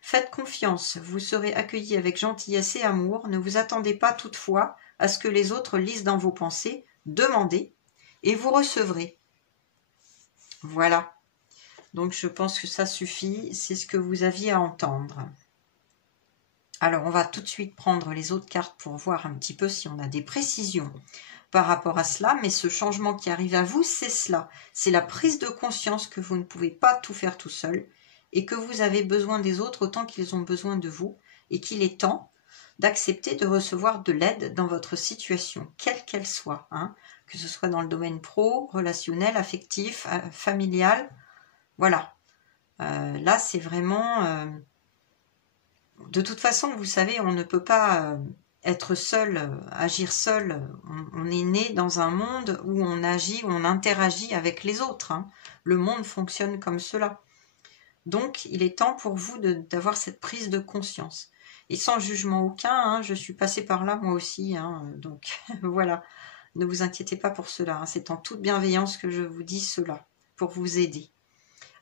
Faites confiance, vous serez accueillis avec gentillesse et amour. Ne vous attendez pas toutefois à ce que les autres lisent dans vos pensées. Demandez et vous recevrez. Voilà. Donc je pense que ça suffit. C'est ce que vous aviez à entendre. Alors on va tout de suite prendre les autres cartes pour voir un petit peu si on a des précisions par rapport à cela. Mais ce changement qui arrive à vous, c'est cela. C'est la prise de conscience que vous ne pouvez pas tout faire tout seul et que vous avez besoin des autres autant qu'ils ont besoin de vous et qu'il est temps d'accepter de recevoir de l'aide dans votre situation, quelle qu'elle soit, hein, que ce soit dans le domaine pro, relationnel, affectif, familial, voilà. Là, c'est vraiment... de toute façon, vous savez, on ne peut pas être seul, agir seul. On est né dans un monde où on agit, où on interagit avec les autres, hein. Le monde fonctionne comme cela. Donc, il est temps pour vous d'avoir cette prise de conscience. Et sans jugement aucun, hein, je suis passée par là moi aussi, hein, donc voilà, ne vous inquiétez pas pour cela, hein, c'est en toute bienveillance que je vous dis cela, pour vous aider.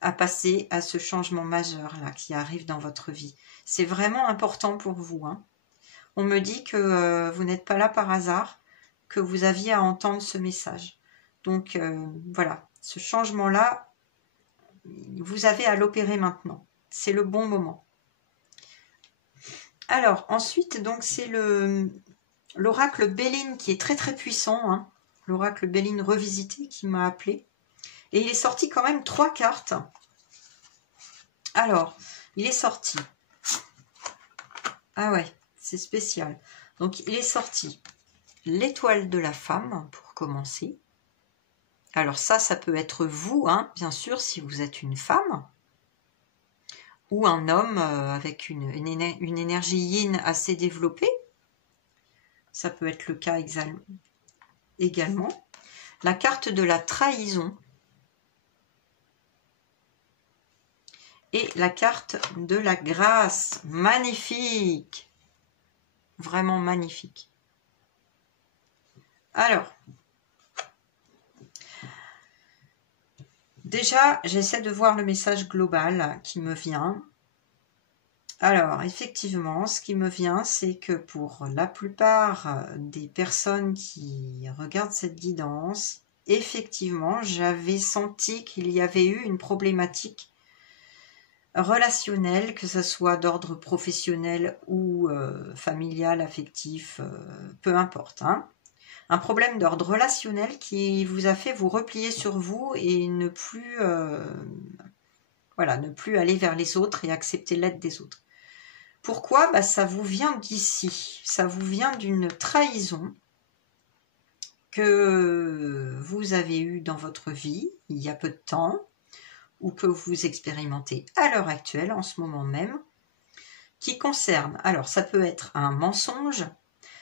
à passer à ce changement majeur là qui arrive dans votre vie. C'est vraiment important pour vous, hein. On me dit que vous n'êtes pas là par hasard, que vous aviez à entendre ce message. Donc voilà, ce changement-là, vous avez à l'opérer maintenant. C'est le bon moment. Alors ensuite, donc c'est l'oracle Béline qui est très très puissant, hein. L'oracle Béline revisité qui m'a appelé. Et il est sorti quand même 3 cartes. Alors, il est sorti. Ah ouais, c'est spécial. Donc, il est sorti l'étoile de la femme, pour commencer. Alors ça peut être vous, hein, bien sûr, si vous êtes une femme. Ou un homme avec une énergie yin assez développée. Ça peut être le cas également. La carte de la trahison. Et la carte de la grâce. Magnifique! Vraiment magnifique. Alors, déjà, j'essaie de voir le message global qui me vient. Alors, effectivement, ce qui me vient, c'est que pour la plupart des personnes qui regardent cette guidance, effectivement, j'avais senti qu'il y avait eu une problématique relationnelle, que ce soit d'ordre professionnel ou familial, affectif, peu importe, hein. Un problème d'ordre relationnel qui vous a fait vous replier sur vous et ne plus, voilà, ne plus aller vers les autres et accepter l'aide des autres. Pourquoi? Bah, ça vous vient d'ici, ça vous vient d'une trahison que vous avez eue dans votre vie il y a peu de temps, ou que vous expérimentez à l'heure actuelle, en ce moment même, qui concerne, alors ça peut être un mensonge,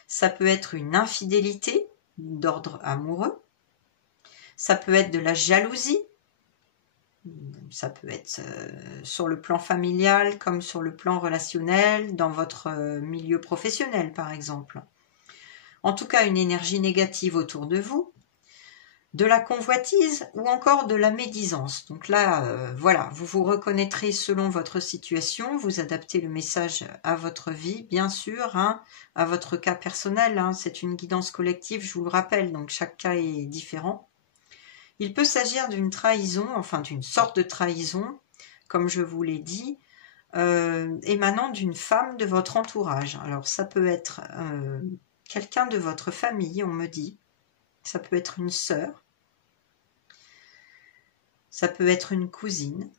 ça peut être une infidélité d'ordre amoureux, ça peut être de la jalousie, ça peut être sur le plan familial comme sur le plan relationnel, dans votre milieu professionnel par exemple. En tout cas, une énergie négative autour de vous, de la convoitise ou encore de la médisance. Donc là, voilà, vous vous reconnaîtrez selon votre situation, vous adaptez le message à votre vie, bien sûr, hein, à votre cas personnel, hein, c'est une guidance collective, je vous le rappelle, donc chaque cas est différent. Il peut s'agir d'une trahison, enfin d'une sorte de trahison, comme je vous l'ai dit, émanant d'une femme de votre entourage. Alors ça peut être quelqu'un de votre famille, on me dit, ça peut être une sœur, ça peut être une cousine.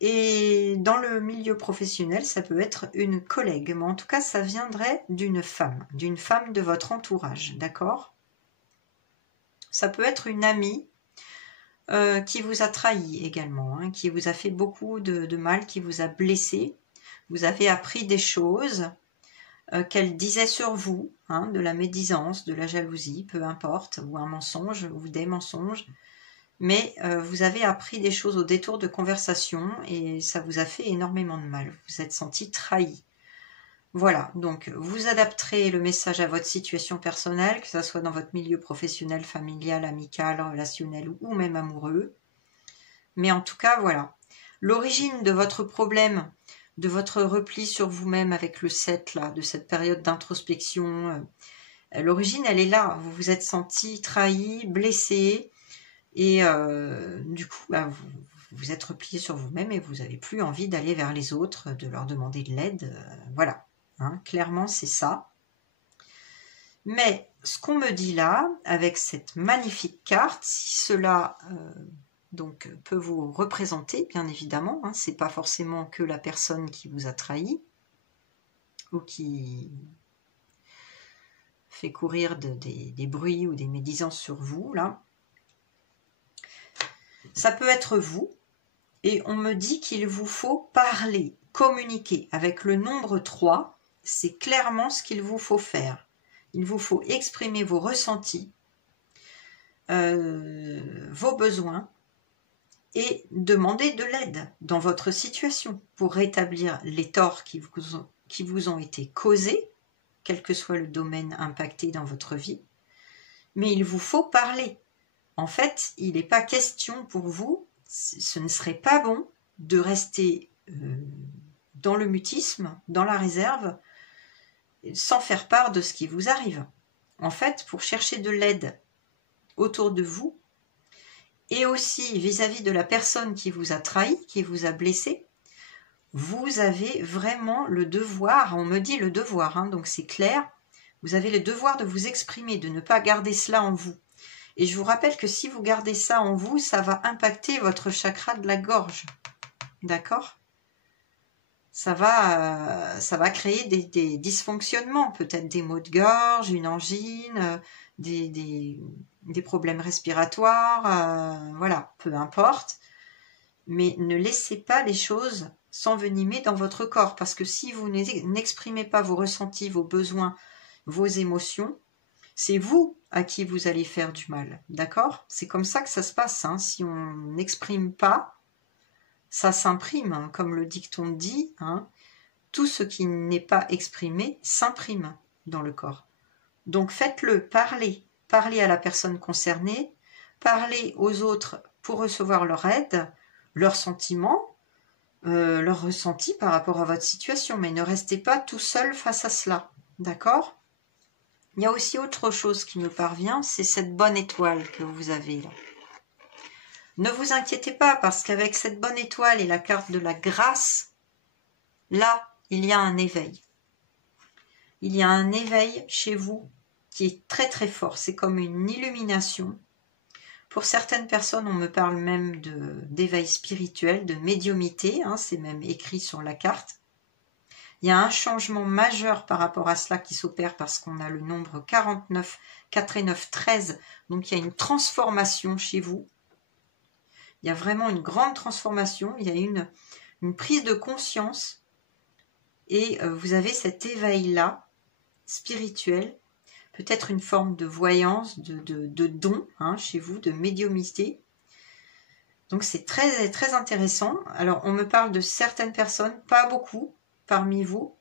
Et dans le milieu professionnel, ça peut être une collègue. Mais en tout cas, ça viendrait d'une femme de votre entourage, d'accord? Ça peut être une amie qui vous a trahi également, hein, qui vous a fait beaucoup de mal, qui vous a blessé. Vous avez appris des choses qu'elle disait sur vous, hein, de la médisance, de la jalousie, peu importe, ou un mensonge, ou des mensonges. Mais vous avez appris des choses au détour de conversation et ça vous a fait énormément de mal. Vous vous êtes senti trahi. Voilà, donc vous adapterez le message à votre situation personnelle, que ce soit dans votre milieu professionnel, familial, amical, relationnel ou même amoureux. Mais en tout cas, voilà. L'origine de votre problème, de votre repli sur vous-même avec le 7, là, de cette période d'introspection, l'origine, elle est là. Vous vous êtes senti trahi, blessé. Et du coup, bah, vous êtes replié sur vous-même et vous n'avez plus envie d'aller vers les autres, de leur demander de l'aide. Voilà, hein, clairement c'est ça. Mais ce qu'on me dit là, avec cette magnifique carte, si cela donc, peut vous représenter, bien évidemment, hein, c'est pas forcément que la personne qui vous a trahi ou qui fait courir des bruits ou des médisances sur vous, là. Ça peut être vous, et on me dit qu'il vous faut parler, communiquer. Avec le nombre 3, c'est clairement ce qu'il vous faut faire. Il vous faut exprimer vos ressentis, vos besoins, et demander de l'aide dans votre situation pour rétablir les torts qui vous ont été causés, quel que soit le domaine impacté dans votre vie. Mais il vous faut parler. En fait, il n'est pas question pour vous, ce ne serait pas bon de rester dans le mutisme, dans la réserve, sans faire part de ce qui vous arrive. En fait, pour chercher de l'aide autour de vous, et aussi vis-à-vis de la personne qui vous a trahi, qui vous a blessé, vous avez vraiment le devoir, on me dit le devoir, hein, donc c'est clair, vous avez le devoir de vous exprimer, de ne pas garder cela en vous. Et je vous rappelle que si vous gardez ça en vous, ça va impacter votre chakra de la gorge. D'accord ? Ça va créer des dysfonctionnements, peut-être des maux de gorge, une angine, des problèmes respiratoires, voilà, peu importe. Mais ne laissez pas les choses s'envenimer dans votre corps, parce que si vous n'exprimez pas vos ressentis, vos besoins, vos émotions, c'est vous à qui vous allez faire du mal, d'accord? C'est comme ça que ça se passe, hein. Si on n'exprime pas, ça s'imprime, hein, comme le dicton dit, hein. Tout ce qui n'est pas exprimé s'imprime dans le corps. Donc faites-le, parlez à la personne concernée, parlez aux autres pour recevoir leur aide, leurs sentiments, leurs ressentis par rapport à votre situation, mais ne restez pas tout seul face à cela, d'accord? Il y a aussi autre chose qui me parvient, c'est cette bonne étoile que vous avez là. Ne vous inquiétez pas, parce qu'avec cette bonne étoile et la carte de la grâce, là, il y a un éveil. Il y a un éveil chez vous qui est très très fort. C'est comme une illumination. Pour certaines personnes, on me parle même d'éveil spirituel, de médiumité, hein, c'est même écrit sur la carte. Il y a un changement majeur par rapport à cela qui s'opère parce qu'on a le nombre 49, 4 et 9, 13. Donc il y a une transformation chez vous. Il y a vraiment une grande transformation. Il y a une prise de conscience. Et vous avez cet éveil-là, spirituel, peut-être une forme de voyance, de don, hein, chez vous, de médiumnité. Donc c'est très, très intéressant. Alors on me parle de certaines personnes, pas beaucoup parmi vous,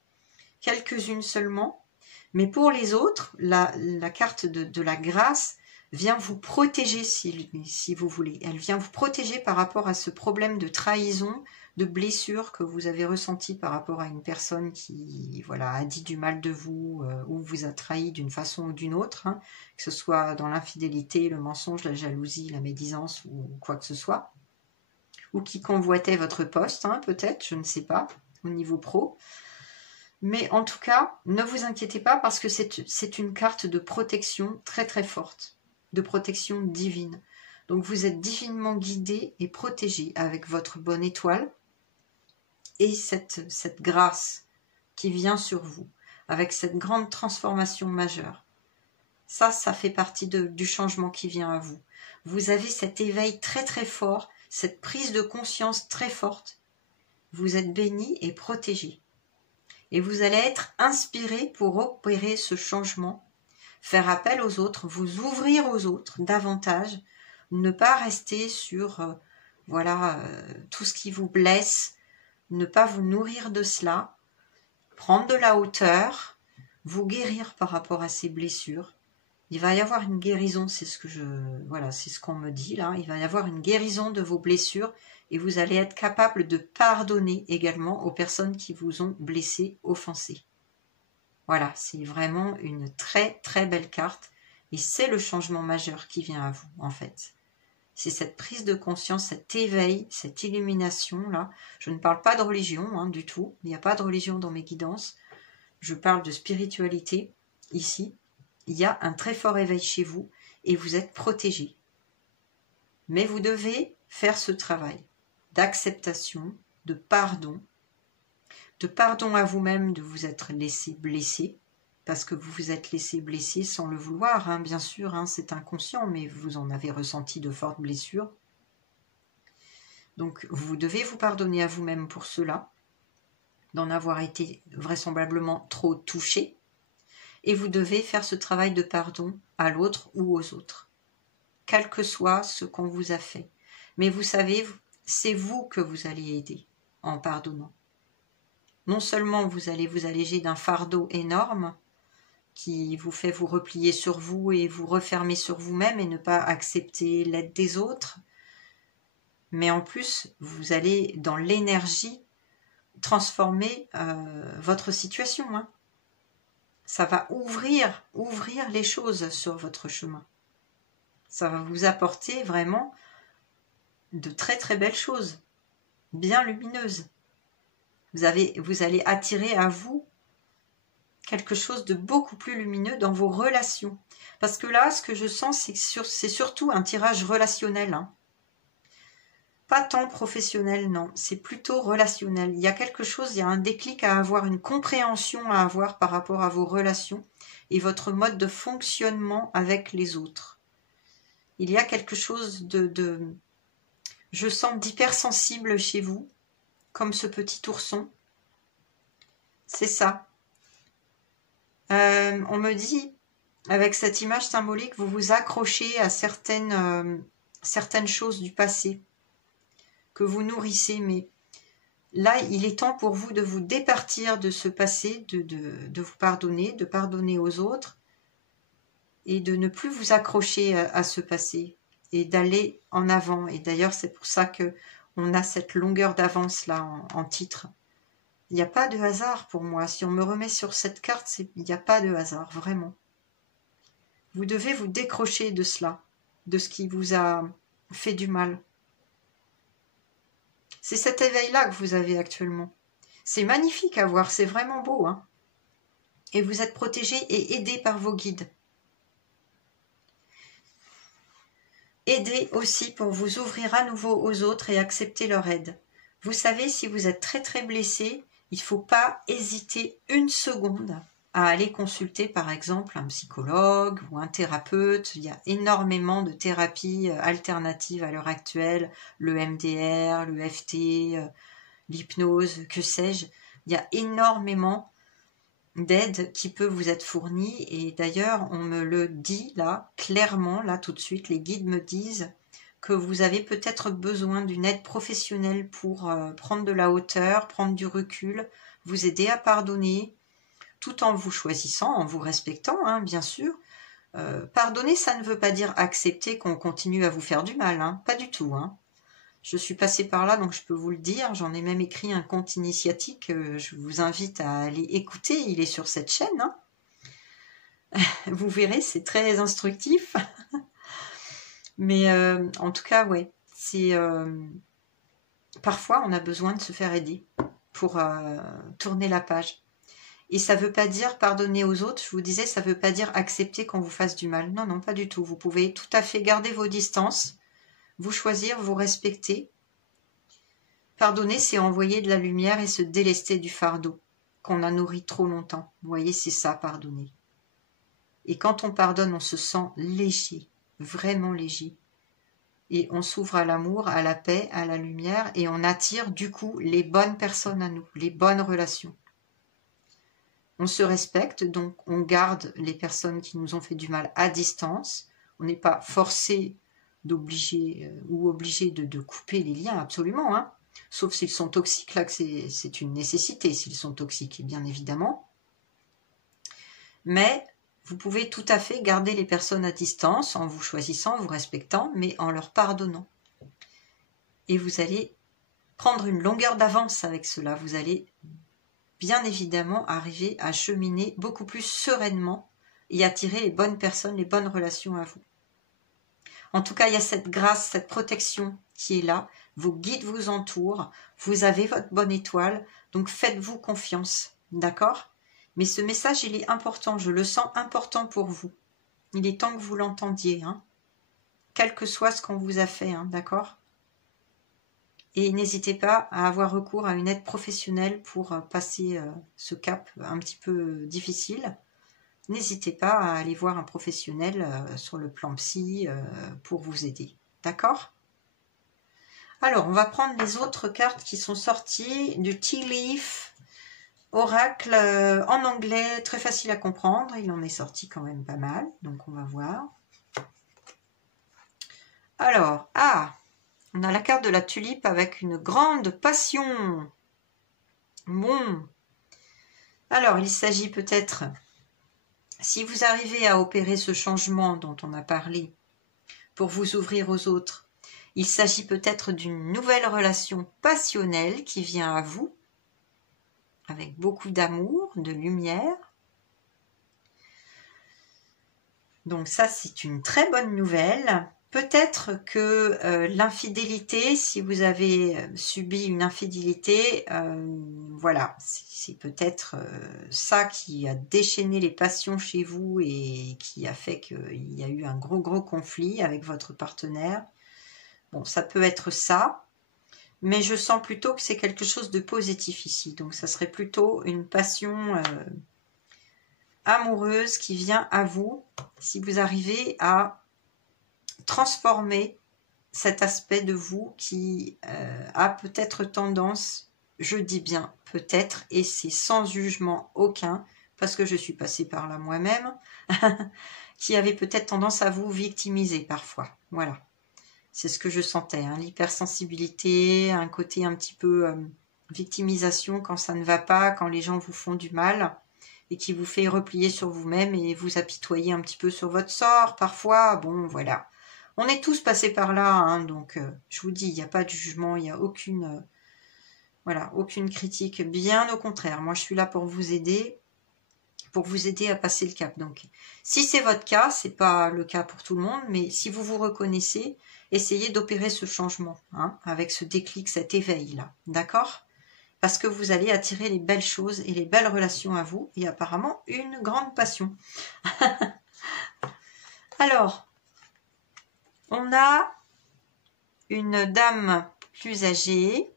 quelques-unes seulement, mais pour les autres, la carte de la grâce vient vous protéger si vous voulez. Elle vient vous protéger par rapport à ce problème de trahison, de blessure que vous avez ressenti par rapport à une personne qui a dit du mal de vous ou vous a trahi d'une façon ou d'une autre, hein, que ce soit dans l'infidélité, le mensonge, la jalousie, la médisance ou quoi que ce soit, ou qui convoitait votre poste, hein, peut-être, je ne sais pas, au niveau pro. Mais en tout cas, ne vous inquiétez pas parce que c'est une carte de protection très très forte, de protection divine. Donc vous êtes divinement guidé et protégé avec votre bonne étoile et cette grâce qui vient sur vous, avec cette grande transformation majeure. Ça fait partie du changement qui vient à vous. Vous avez cet éveil très très fort, cette prise de conscience très forte. Vous êtes béni et protégé. Et vous allez être inspiré pour opérer ce changement, faire appel aux autres, vous ouvrir aux autres davantage, ne pas rester sur tout ce qui vous blesse, ne pas vous nourrir de cela, prendre de la hauteur, vous guérir par rapport à ces blessures. Il va y avoir une guérison, c'est ce qu'on me dit là, il va y avoir une guérison de vos blessures et vous allez être capable de pardonner également aux personnes qui vous ont blessé, offensé. Voilà, c'est vraiment une très très belle carte et c'est le changement majeur qui vient à vous en fait. C'est cette prise de conscience, cet éveil, cette illumination là. Je ne parle pas de religion hein, du tout, il n'y a pas de religion dans mes guidances. Je parle de spiritualité ici. Il y a un très fort éveil chez vous et vous êtes protégé. Mais vous devez faire ce travail d'acceptation, de pardon à vous-même de vous être laissé blesser, parce que vous vous êtes laissé blesser sans le vouloir, hein, bien sûr, hein, c'est inconscient, mais vous en avez ressenti de fortes blessures. Donc vous devez vous pardonner à vous-même pour cela, d'en avoir été vraisemblablement trop touché, et vous devez faire ce travail de pardon à l'autre ou aux autres, quel que soit ce qu'on vous a fait. Mais vous savez, c'est vous que vous allez aider en pardonnant. Non seulement vous allez vous alléger d'un fardeau énorme qui vous fait vous replier sur vous et vous refermer sur vous-même et ne pas accepter l'aide des autres, mais en plus, vous allez dans l'énergie transformer votre situation. Hein. Ça va ouvrir les choses sur votre chemin. Ça va vous apporter vraiment de très très belles choses, bien lumineuses. Vous allez attirer à vous quelque chose de beaucoup plus lumineux dans vos relations. Parce que là, ce que je sens, c'est surtout un tirage relationnel. Hein. Pas tant professionnel, non. C'est plutôt relationnel. Il y a quelque chose, il y a un déclic à avoir, une compréhension à avoir par rapport à vos relations et votre mode de fonctionnement avec les autres. Il y a quelque chose je sens d'hypersensible chez vous, comme ce petit ourson. C'est ça. On me dit, avec cette image symbolique, vous vous accrochez à certaines choses du passé que vous nourrissez, mais là, il est temps pour vous de vous départir de ce passé, de vous pardonner, de pardonner aux autres et de ne plus vous accrocher à ce passé et d'aller en avant. Et d'ailleurs, c'est pour ça que on a cette longueur d'avance là en titre. Il n'y a pas de hasard pour moi. Si on me remet sur cette carte, il n'y a pas de hasard, vraiment. Vous devez vous décrocher de cela, de ce qui vous a fait du mal. C'est cet éveil-là que vous avez actuellement. C'est magnifique à voir, c'est vraiment beau. Hein. Et vous êtes protégé et aidé par vos guides. Aidez aussi pour vous ouvrir à nouveau aux autres et accepter leur aide. Vous savez, si vous êtes très très blessé, il ne faut pas hésiter une seconde à aller consulter par exemple un psychologue ou un thérapeute. Il y a énormément de thérapies alternatives à l'heure actuelle, le MDR, le FT, l'hypnose, que sais-je. Il y a énormément d'aide qui peut vous être fournie et d'ailleurs on me le dit là, clairement, là tout de suite, les guides me disent que vous avez peut-être besoin d'une aide professionnelle pour prendre de la hauteur, prendre du recul, vous aider à pardonner, tout en vous choisissant, en vous respectant, hein, bien sûr. Pardonner, ça ne veut pas dire accepter qu'on continue à vous faire du mal, hein, pas du tout. Hein. Je suis passée par là, donc je peux vous le dire. J'en ai même écrit un conte initiatique. Je vous invite à aller écouter. Il est sur cette chaîne. Hein. Vous verrez, c'est très instructif. Mais en tout cas, ouais, c'est parfois on a besoin de se faire aider pour tourner la page. Et ça ne veut pas dire pardonner aux autres. Je vous disais, ça ne veut pas dire accepter qu'on vous fasse du mal. Non, non, pas du tout. Vous pouvez tout à fait garder vos distances, vous choisir, vous respecter. Pardonner, c'est envoyer de la lumière et se délester du fardeau qu'on a nourri trop longtemps. Vous voyez, c'est ça, pardonner. Et quand on pardonne, on se sent léger, vraiment léger. Et on s'ouvre à l'amour, à la paix, à la lumière, et on attire du coup les bonnes personnes à nous, les bonnes relations. On se respecte, donc on garde les personnes qui nous ont fait du mal à distance. On n'est pas forcé d'obliger ou obligé de couper les liens, absolument. Hein. Sauf s'ils sont toxiques, là que c'est une nécessité s'ils sont toxiques, bien évidemment. Mais vous pouvez tout à fait garder les personnes à distance en vous choisissant, en vous respectant, mais en leur pardonnant. Et vous allez prendre une longueur d'avance avec cela. Vous allez bien évidemment arriver à cheminer beaucoup plus sereinement et attirer les bonnes personnes, les bonnes relations à vous. En tout cas, il y a cette grâce, cette protection qui est là. Vos guides vous entourent, vous avez votre bonne étoile, donc faites-vous confiance, d'accord ? Mais ce message, il est important, je le sens important pour vous. Il est temps que vous l'entendiez, hein, quel que soit ce qu'on vous a fait, hein, d'accord ? Et n'hésitez pas à avoir recours à une aide professionnelle pour passer ce cap un petit peu difficile. N'hésitez pas à aller voir un professionnel sur le plan psy pour vous aider. D'accord ? Alors, on va prendre les autres cartes qui sont sorties du Tea Leaf Oracle en anglais, très facile à comprendre. Il en est sorti quand même pas mal, donc on va voir. Alors, on a la carte de la tulipe avec une grande passion. Bon. Alors, il s'agit peut-être, si vous arrivez à opérer ce changement dont on a parlé, pour vous ouvrir aux autres, Il s'agit peut-être d'une nouvelle relation passionnelle qui vient à vous, avec beaucoup d'amour, de lumière. Donc ça, c'est une très bonne nouvelle. Peut-être que l'infidélité, si vous avez subi une infidélité, voilà, c'est peut-être ça qui a déchaîné les passions chez vous et qui a fait qu'il y a eu un gros conflit avec votre partenaire. Bon, ça peut être ça, mais je sens plutôt que c'est quelque chose de positif ici. Donc ça serait plutôt une passion amoureuse qui vient à vous si vous arrivez à transformer cet aspect de vous qui a peut-être tendance, je dis bien peut-être, et c'est sans jugement aucun, parce que je suis passée par là moi-même, qui avait peut-être tendance à vous victimiser parfois. Voilà, c'est ce que je sentais, hein. L'hypersensibilité, un côté un petit peu victimisation quand ça ne va pas, quand les gens vous font du mal, et qui vous fait replier sur vous-même et vous apitoyer un petit peu sur votre sort parfois. Bon, voilà. On est tous passés par là, hein, donc je vous dis, il n'y a pas de jugement, il n'y a aucune, voilà, aucune critique. Bien au contraire, moi je suis là pour vous aider à passer le cap. Donc, si c'est votre cas, c'est pas le cas pour tout le monde, mais si vous vous reconnaissez, essayez d'opérer ce changement, hein, avec ce déclic, cet éveil-là, d'accord ? Parce que vous allez attirer les belles choses et les belles relations à vous, et apparemment une grande passion. Alors, on a une dame plus âgée,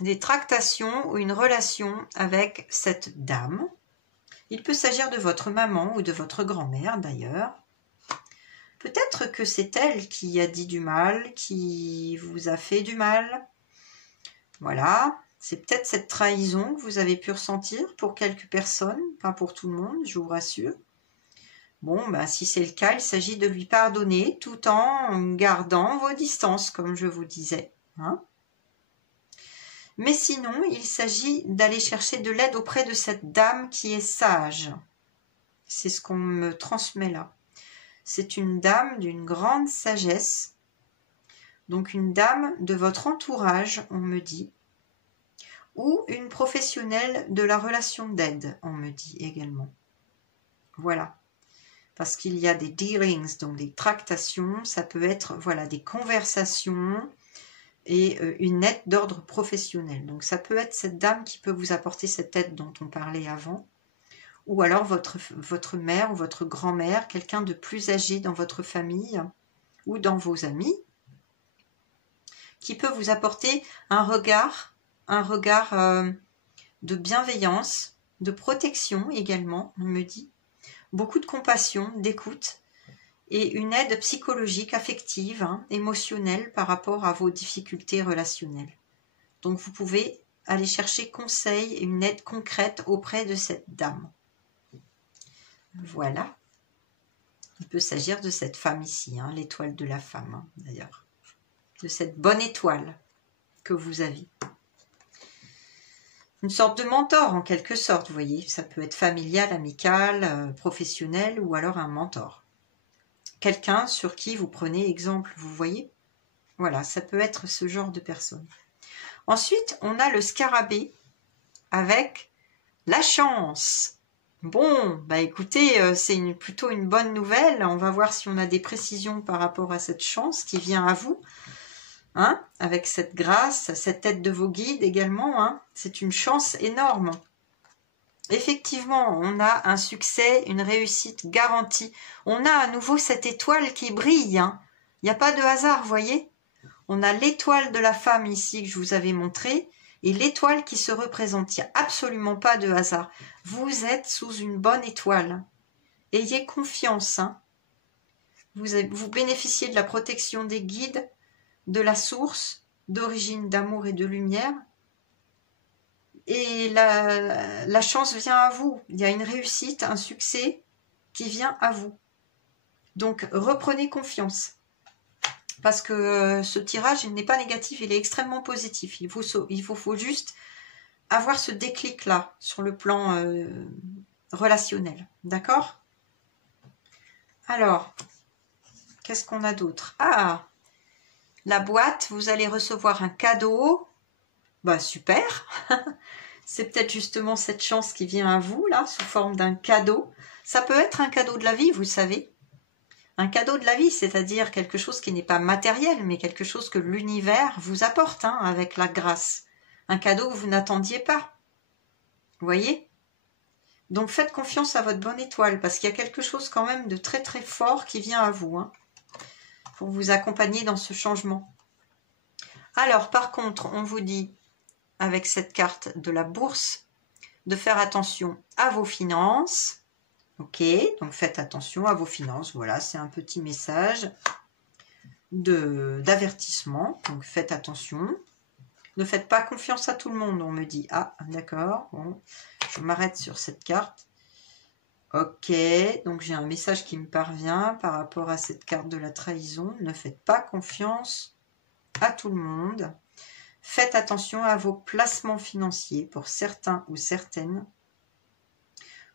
des tractations ou une relation avec cette dame. Il peut s'agir de votre maman ou de votre grand-mère d'ailleurs. Peut-être que c'est elle qui a dit du mal, qui vous a fait du mal. Voilà, c'est peut-être cette trahison que vous avez pu ressentir pour quelques personnes, pas pour tout le monde, je vous rassure. Bon, ben, si c'est le cas, il s'agit de lui pardonner tout en gardant vos distances, comme je vous disais, hein. Mais sinon, il s'agit d'aller chercher de l'aide auprès de cette dame qui est sage. C'est ce qu'on me transmet là. C'est une dame d'une grande sagesse, donc une dame de votre entourage, on me dit, ou une professionnelle de la relation d'aide, on me dit également. Voilà. Parce qu'il y a des dealings, donc des tractations, ça peut être voilà, des conversations et une aide d'ordre professionnel. Donc ça peut être cette dame qui peut vous apporter cette aide dont on parlait avant, ou alors votre mère ou votre grand-mère, quelqu'un de plus âgé dans votre famille ou dans vos amis, qui peut vous apporter un regard de bienveillance, de protection également, on me dit, beaucoup de compassion, d'écoute et une aide psychologique, affective, hein, émotionnelle par rapport à vos difficultés relationnelles. Donc vous pouvez aller chercher conseil et une aide concrète auprès de cette dame. Voilà. Il peut s'agir de cette femme ici, hein, l'étoile de la femme, hein, d'ailleurs. De cette bonne étoile que vous avez. Une sorte de mentor en quelque sorte, vous voyez. Ça peut être familial, amical, professionnel ou alors un mentor. Quelqu'un sur qui vous prenez exemple, vous voyez. Voilà, ça peut être ce genre de personne. Ensuite, on a le scarabée avec la chance. Bon, bah écoutez, c'est plutôt une bonne nouvelle. On va voir si on a des précisions par rapport à cette chance qui vient à vous. Hein, avec cette grâce, cette aide de vos guides également. Hein, c'est une chance énorme. Effectivement, on a un succès, une réussite garantie. On a à nouveau cette étoile qui brille. Hein. Il n'y a pas de hasard, vous voyez. On a l'étoile de la femme ici que je vous avais montré et l'étoile qui se représente. Il n'y a absolument pas de hasard. Vous êtes sous une bonne étoile. Ayez confiance. Hein. Vous bénéficiez de la protection des guides, de la source d'origine d'amour et de lumière. Et la chance vient à vous. Il y a une réussite, un succès qui vient à vous. Donc, reprenez confiance. Parce que ce tirage, il n'est pas négatif, il est extrêmement positif. Il faut juste avoir ce déclic-là sur le plan relationnel. D'accord ? Alors, qu'est-ce qu'on a d'autre ? Ah, La boîte, vous allez recevoir un cadeau. Bah super. C'est peut-être justement cette chance qui vient à vous, là, sous forme d'un cadeau. Ça peut être un cadeau de la vie, vous savez. Un cadeau de la vie, c'est-à-dire quelque chose qui n'est pas matériel, mais quelque chose que l'univers vous apporte, hein, avec la grâce. Un cadeau que vous n'attendiez pas. Vous voyez? Donc faites confiance à votre bonne étoile, parce qu'il y a quelque chose quand même de très très fort qui vient à vous, hein, pour vous accompagner dans ce changement. Alors par contre, on vous dit, avec cette carte de la bourse, de faire attention à vos finances. Ok, donc faites attention à vos finances. Voilà, c'est un petit message d'avertissement. Donc faites attention. Ne faites pas confiance à tout le monde, on me dit. Ah, d'accord. Bon, je m'arrête sur cette carte. Ok, donc j'ai un message qui me parvient par rapport à cette carte de la trahison. Ne faites pas confiance à tout le monde. Faites attention à vos placements financiers pour certains ou certaines.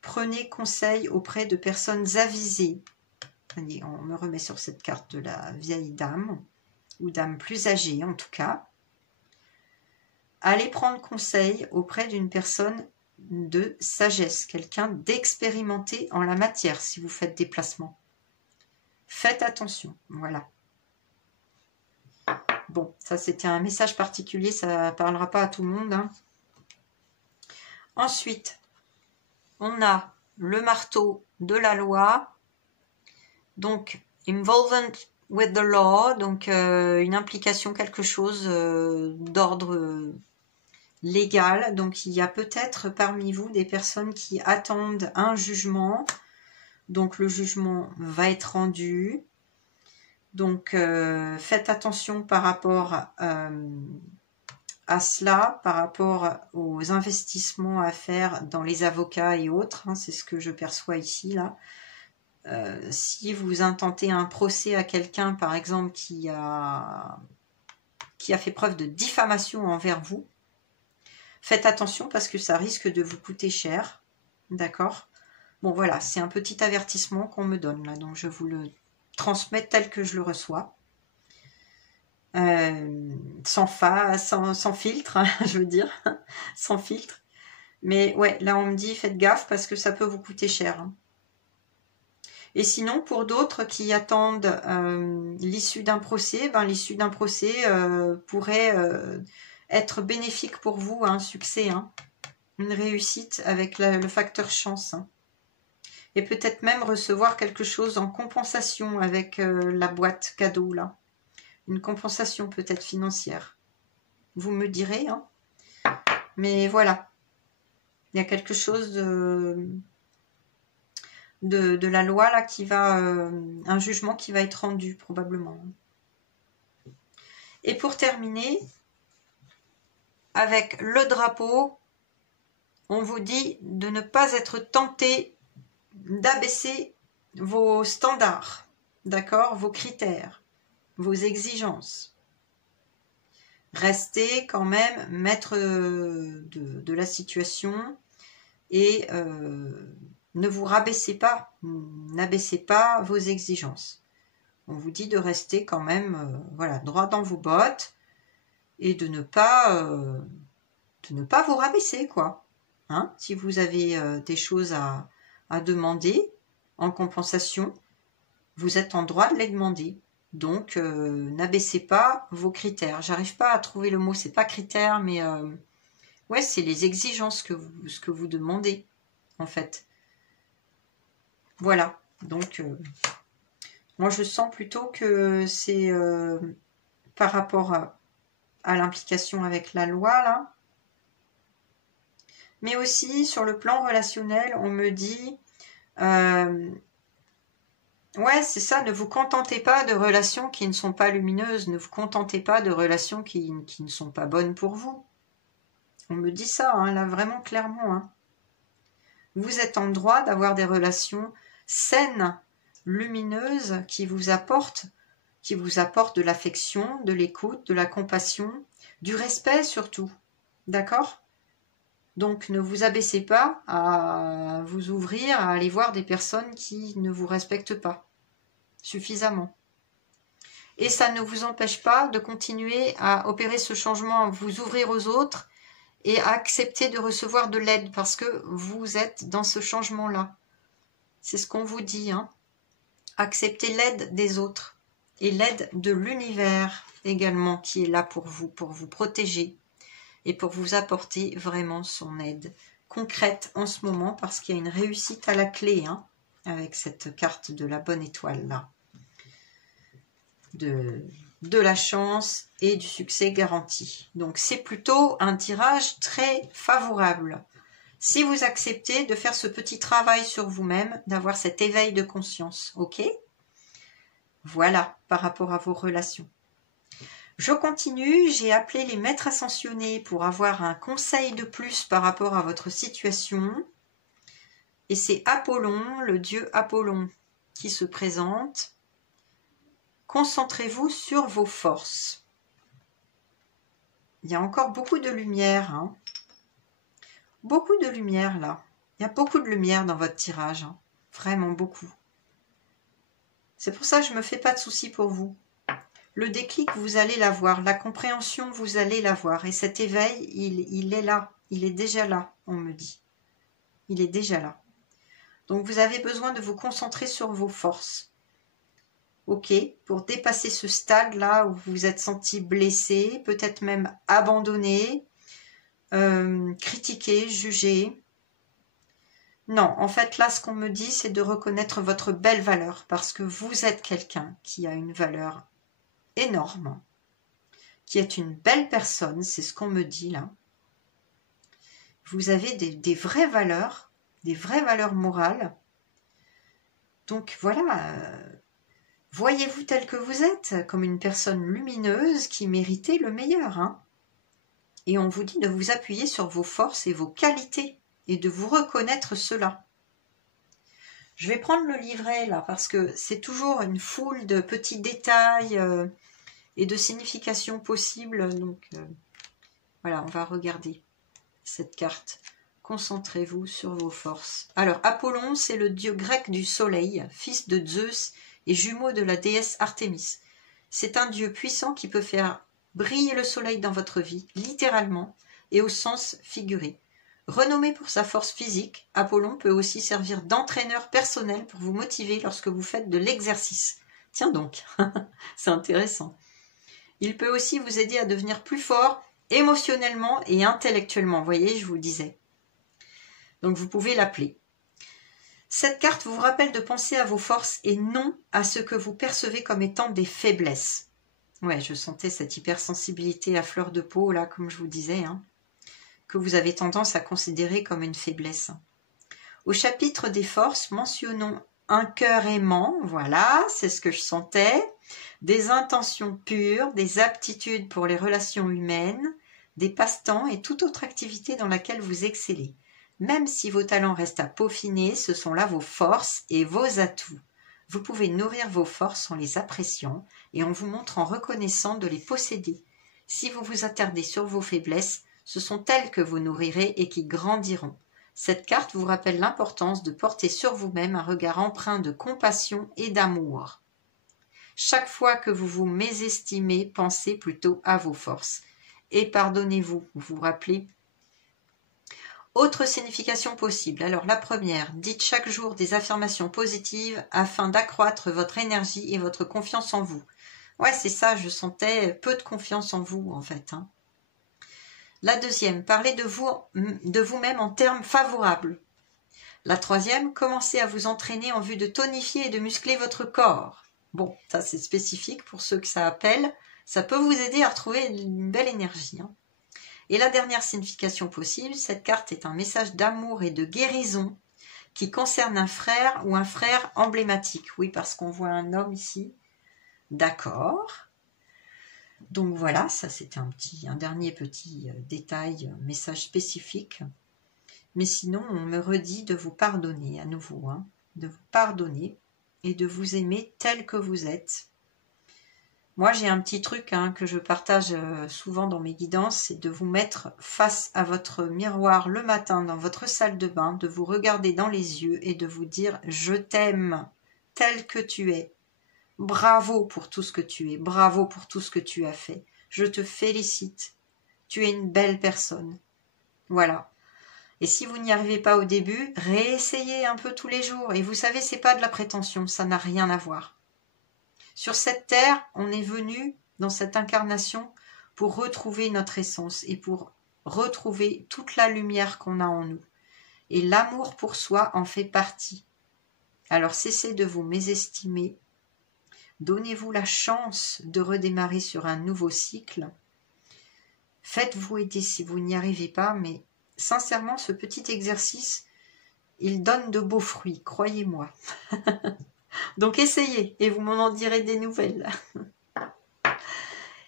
Prenez conseil auprès de personnes avisées. Allez, on me remet sur cette carte de la vieille dame, ou dame plus âgée en tout cas. Allez prendre conseil auprès d'une personne de sagesse, quelqu'un d'expérimenté en la matière si vous faites des placements. Faites attention, voilà. Bon, ça c'était un message particulier, ça ne parlera pas à tout le monde, hein. Ensuite, on a le marteau de la loi, donc involvement with the law, donc une implication, quelque chose d'ordre légal. Donc il y a peut-être parmi vous des personnes qui attendent un jugement, donc le jugement va être rendu. Donc faites attention par rapport à cela, par rapport aux investissements à faire dans les avocats et autres, hein, c'est ce que je perçois ici là. Si vous intentez un procès à quelqu'un par exemple qui a fait preuve de diffamation envers vous, faites attention parce que ça risque de vous coûter cher, d'accord? Bon voilà, c'est un petit avertissement qu'on me donne là, donc je vous le transmets tel que je le reçois. Sans filtre, hein, je veux dire, sans filtre. Mais ouais, là on me dit faites gaffe parce que ça peut vous coûter cher. Hein. Et sinon, pour d'autres qui attendent l'issue d'un procès, ben, l'issue d'un procès pourrait être bénéfique pour vous, un succès, hein, une réussite avec le facteur chance. Hein. Et peut-être même recevoir quelque chose en compensation avec la boîte cadeau là. Une compensation peut-être financière. Vous me direz, hein. Mais voilà. Il y a quelque chose de la loi là qui va... un jugement qui va être rendu probablement. Et pour terminer, avec le drapeau, on vous dit de ne pas être tenté d'abaisser vos standards, d'accord, vos critères, vos exigences. Restez quand même maître de la situation et ne vous rabaissez pas, n'abaissez pas vos exigences. On vous dit de rester quand même voilà, droit dans vos bottes et de ne pas vous rabaisser, quoi. Hein, si vous avez des choses à demander en compensation, vous êtes en droit de les demander. Donc, n'abaissez pas vos critères. J'arrive pas à trouver le mot, c'est pas critère, mais ouais, c'est les exigences ce que vous demandez, en fait. Voilà. Donc, moi, je sens plutôt que c'est par rapport à l'implication avec la loi, là. Mais aussi, sur le plan relationnel, on me dit... ouais, c'est ça, ne vous contentez pas de relations qui ne sont pas lumineuses, ne vous contentez pas de relations qui ne sont pas bonnes pour vous. On me dit ça, hein, là, vraiment clairement. Hein. Vous êtes en droit d'avoir des relations saines, lumineuses, qui vous apportent de l'affection, de l'écoute, de la compassion, du respect surtout. D'accord ? Donc ne vous abaissez pas à vous ouvrir, à aller voir des personnes qui ne vous respectent pas suffisamment. Et ça ne vous empêche pas de continuer à opérer ce changement, à vous ouvrir aux autres et à accepter de recevoir de l'aide parce que vous êtes dans ce changement-là. C'est ce qu'on vous dit, hein. Acceptez l'aide des autres et l'aide de l'univers également qui est là pour vous protéger et pour vous apporter vraiment son aide concrète en ce moment parce qu'il y a une réussite à la clé, hein, avec cette carte de la bonne étoile là. De la chance et du succès garanti. Donc c'est plutôt un tirage très favorable. Si vous acceptez de faire ce petit travail sur vous-même, d'avoir cet éveil de conscience, ok? Voilà, par rapport à vos relations. Je continue, j'ai appelé les maîtres ascensionnés pour avoir un conseil de plus par rapport à votre situation. Et c'est Apollon, le dieu Apollon, qui se présente. Concentrez-vous sur vos forces. Il y a encore beaucoup de lumière, hein. Beaucoup de lumière là. Il y a beaucoup de lumière dans votre tirage, hein. Vraiment beaucoup. C'est pour ça que je ne me fais pas de soucis pour vous. Le déclic, vous allez l'avoir. La compréhension, vous allez l'avoir. Et cet éveil, il est là. Il est déjà là, on me dit. Il est déjà là. Donc vous avez besoin de vous concentrer sur vos forces. Ok, pour dépasser ce stade-là où vous vous êtes senti blessé, peut-être même abandonné, critiqué, jugé. Non, en fait, là, ce qu'on me dit, c'est de reconnaître votre belle valeur, parce que vous êtes quelqu'un qui a une valeur énorme, qui est une belle personne, c'est ce qu'on me dit là. Vous avez des vraies valeurs morales. Donc voilà, voyez-vous tel que vous êtes, comme une personne lumineuse qui méritait le meilleur, hein. Et on vous dit de vous appuyer sur vos forces et vos qualités, et de vous reconnaître cela. Je vais prendre le livret là, parce que c'est toujours une foule de petits détails et de significations possibles. Donc voilà, on va regarder cette carte. Concentrez-vous sur vos forces. Alors, Apollon, c'est le dieu grec du soleil, fils de Zeus et jumeau de la déesse Artémis. C'est un dieu puissant qui peut faire briller le soleil dans votre vie, littéralement, et au sens figuré. Renommé pour sa force physique, Apollon peut aussi servir d'entraîneur personnel pour vous motiver lorsque vous faites de l'exercice. Tiens donc, c'est intéressant. Il peut aussi vous aider à devenir plus fort émotionnellement et intellectuellement. Vous voyez, je vous le disais. Donc vous pouvez l'appeler. Cette carte vous rappelle de penser à vos forces et non à ce que vous percevez comme étant des faiblesses. Ouais, je sentais cette hypersensibilité à fleur de peau, là, comme je vous disais, hein, que vous avez tendance à considérer comme une faiblesse. Au chapitre des forces, mentionnons un cœur aimant, voilà, c'est ce que je sentais, des intentions pures, des aptitudes pour les relations humaines, des passe-temps et toute autre activité dans laquelle vous excellez. Même si vos talents restent à peaufiner, ce sont là vos forces et vos atouts. Vous pouvez nourrir vos forces en les appréciant et en vous montrant reconnaissant de les posséder. Si vous vous attardez sur vos faiblesses, ce sont elles que vous nourrirez et qui grandiront. Cette carte vous rappelle l'importance de porter sur vous-même un regard empreint de compassion et d'amour. Chaque fois que vous vous mésestimez, pensez plutôt à vos forces. Et pardonnez-vous, vous vous rappelez. Autre signification possible. Alors la première, dites chaque jour des affirmations positives afin d'accroître votre énergie et votre confiance en vous. Ouais, c'est ça, je sentais peu de confiance en vous en fait, hein. La deuxième, parlez de vous-même en termes favorables. La troisième, commencez à vous entraîner en vue de tonifier et de muscler votre corps. Bon, ça c'est spécifique pour ceux que ça appelle. Ça peut vous aider à retrouver une belle énergie, hein. Et la dernière signification possible, cette carte est un message d'amour et de guérison qui concerne un frère ou un frère emblématique. Oui, parce qu'on voit un homme ici. D'accord. Donc voilà, ça c'était un dernier petit détail, message spécifique. Mais sinon, on me redit de vous pardonner à nouveau, hein, de vous pardonner et de vous aimer tel que vous êtes. Moi, j'ai un petit truc que je partage souvent dans mes guidances, c'est de vous mettre face à votre miroir le matin dans votre salle de bain, de vous regarder dans les yeux et de vous dire « Je t'aime tel que tu es ». Bravo pour tout ce que tu es, bravo pour tout ce que tu as fait. Je te félicite. Tu es une belle personne. Voilà. Et si vous n'y arrivez pas au début, réessayez un peu tous les jours. Et vous savez, c'est pas de la prétention, ça n'a rien à voir. Sur cette terre, on est venu dans cette incarnation pour retrouver notre essence et pour retrouver toute la lumière qu'on a en nous. Et l'amour pour soi en fait partie. Alors cessez de vous mésestimer. Donnez-vous la chance de redémarrer sur un nouveau cycle. Faites-vous aider si vous n'y arrivez pas, mais sincèrement, ce petit exercice, il donne de beaux fruits, croyez-moi. Donc essayez et vous m'en direz des nouvelles.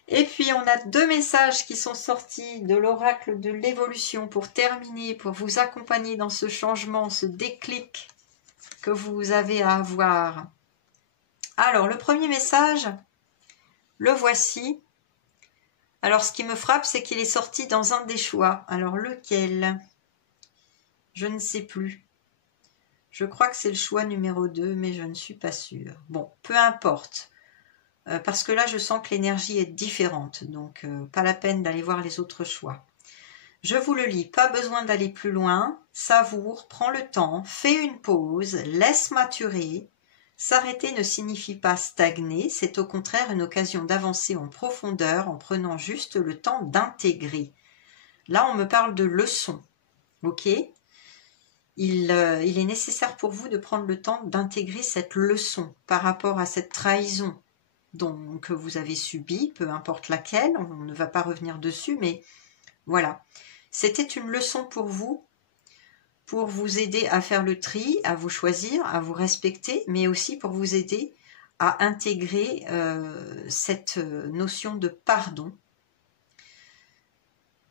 Et puis on a 2 messages qui sont sortis de l'oracle de l'évolution pour terminer, pour vous accompagner dans ce changement, ce déclic que vous avez à avoir. Alors le premier message, le voici. Alors ce qui me frappe, c'est qu'il est sorti dans un des choix. Alors lequel? Je ne sais plus. Je crois que c'est le choix numéro 2, mais je ne suis pas sûre. Bon, peu importe. Parce que là, je sens que l'énergie est différente. Donc, pas la peine d'aller voir les autres choix. Je vous le lis. Pas besoin d'aller plus loin. Savoure, prends le temps, fais une pause, laisse maturer. S'arrêter ne signifie pas stagner. C'est au contraire une occasion d'avancer en profondeur en prenant juste le temps d'intégrer. Là, on me parle de leçon. Ok ? Il est nécessaire pour vous de prendre le temps d'intégrer cette leçon par rapport à cette trahison que vous avez subie, peu importe laquelle, on ne va pas revenir dessus, mais voilà. C'était une leçon pour vous aider à faire le tri, à vous choisir, à vous respecter, mais aussi pour vous aider à intégrer cette notion de pardon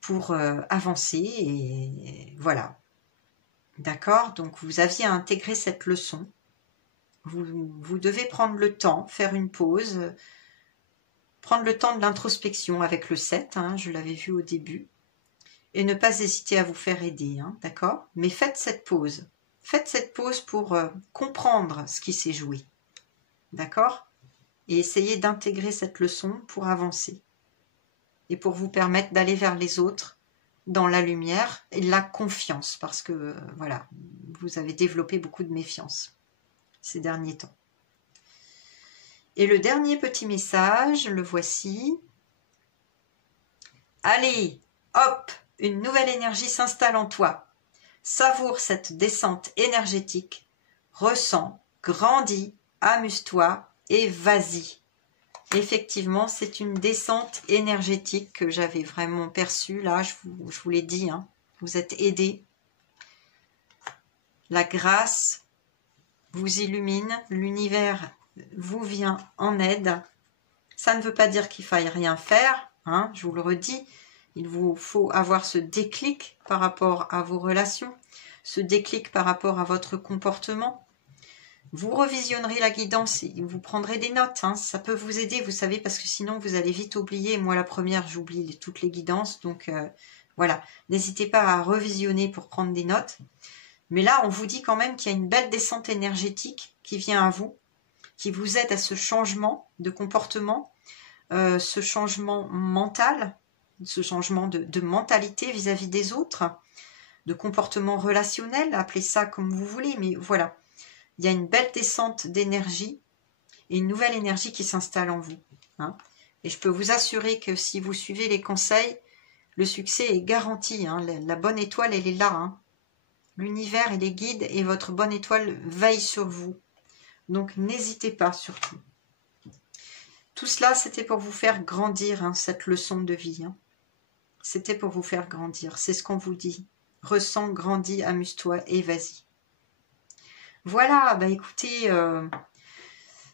pour avancer, et voilà. D'accord? Donc vous aviez à intégrer cette leçon. Vous devez prendre le temps, faire une pause, prendre le temps de l'introspection avec le 7, hein, je l'avais vu au début, et ne pas hésiter à vous faire aider, hein, d'accord? Mais faites cette pause. Faites cette pause pour comprendre ce qui s'est joué, d'accord? Et essayez d'intégrer cette leçon pour avancer et pour vous permettre d'aller vers les autres dans la lumière et la confiance, parce que voilà, vous avez développé beaucoup de méfiance ces derniers temps. Et le dernier petit message, le voici. Allez, hop, une nouvelle énergie s'installe en toi. Savoure cette descente énergétique. Ressens, grandis, amuse-toi et vas-y. Effectivement, c'est une descente énergétique que j'avais vraiment perçue. Là, je vous l'ai dit, hein, vous êtes aidés. La grâce vous illumine, l'univers vous vient en aide. Ça ne veut pas dire qu'il faille rien faire, hein, je vous le redis. Il vous faut avoir ce déclic par rapport à vos relations, ce déclic par rapport à votre comportement. Vous revisionnerez la guidance et vous prendrez des notes. Hein. Ça peut vous aider, vous savez, parce que sinon vous allez vite oublier. Moi, la première, j'oublie toutes les guidances. Donc voilà, n'hésitez pas à revisionner pour prendre des notes. Mais là, on vous dit quand même qu'il y a une belle descente énergétique qui vient à vous, qui vous aide à ce changement de comportement, ce changement mental, ce changement de mentalité vis-à-vis des autres, de comportement relationnel, appelez ça comme vous voulez, mais voilà. Il y a une belle descente d'énergie et une nouvelle énergie qui s'installe en vous. Hein. Et je peux vous assurer que si vous suivez les conseils, le succès est garanti. Hein. La bonne étoile, elle est là. Hein. L'univers et les guides et votre bonne étoile veillent sur vous. Donc n'hésitez pas surtout. Tout cela, c'était pour vous faire grandir, hein, cette leçon de vie. Hein. C'était pour vous faire grandir. C'est ce qu'on vous dit. Ressens, grandis, amuse-toi et vas-y. Voilà, bah écoutez,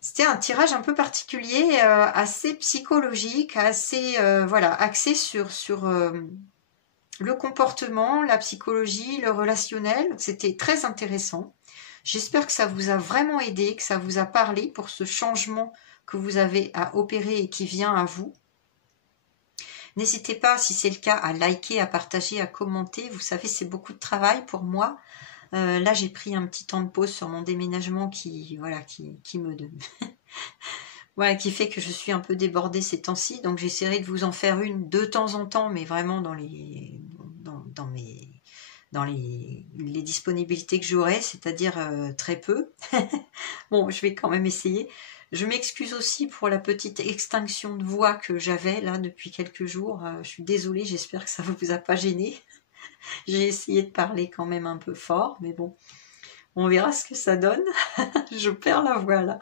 c'était un tirage un peu particulier, assez psychologique, assez voilà, axé sur le comportement, la psychologie, le relationnel. C'était très intéressant. J'espère que ça vous a vraiment aidé, que ça vous a parlé pour ce changement que vous avez à opérer et qui vient à vous. N'hésitez pas, si c'est le cas, à liker, à partager, à commenter. Vous savez, c'est beaucoup de travail pour moi. Là, j'ai pris un petit temps de pause sur mon déménagement qui me Ouais, qui fait que je suis un peu débordée ces temps-ci, donc j'essaierai de vous en faire une de temps en temps, mais vraiment dans les disponibilités que j'aurai, c'est-à-dire très peu. Bon, je vais quand même essayer. Je m'excuse aussi pour la petite extinction de voix que j'avais là depuis quelques jours. Je suis désolée, j'espère que ça ne vous a pas gêné. J'ai essayé de parler quand même un peu fort, mais bon, on verra ce que ça donne. Je perds la voix là.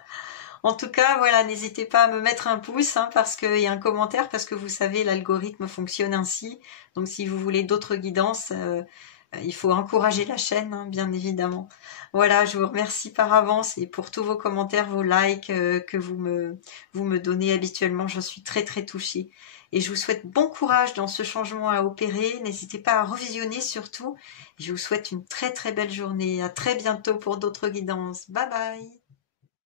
En tout cas, voilà, n'hésitez pas à me mettre un pouce, hein, parce qu'il y a un commentaire, parce que vous savez, l'algorithme fonctionne ainsi. Donc si vous voulez d'autres guidances, il faut encourager la chaîne, hein, bien évidemment. Voilà, je vous remercie par avance et pour tous vos commentaires, vos likes que vous me donnez habituellement. J'en suis très très touchée. Et je vous souhaite bon courage dans ce changement à opérer. N'hésitez pas à revisionner surtout. Je vous souhaite une très très belle journée. À très bientôt pour d'autres guidances. Bye bye.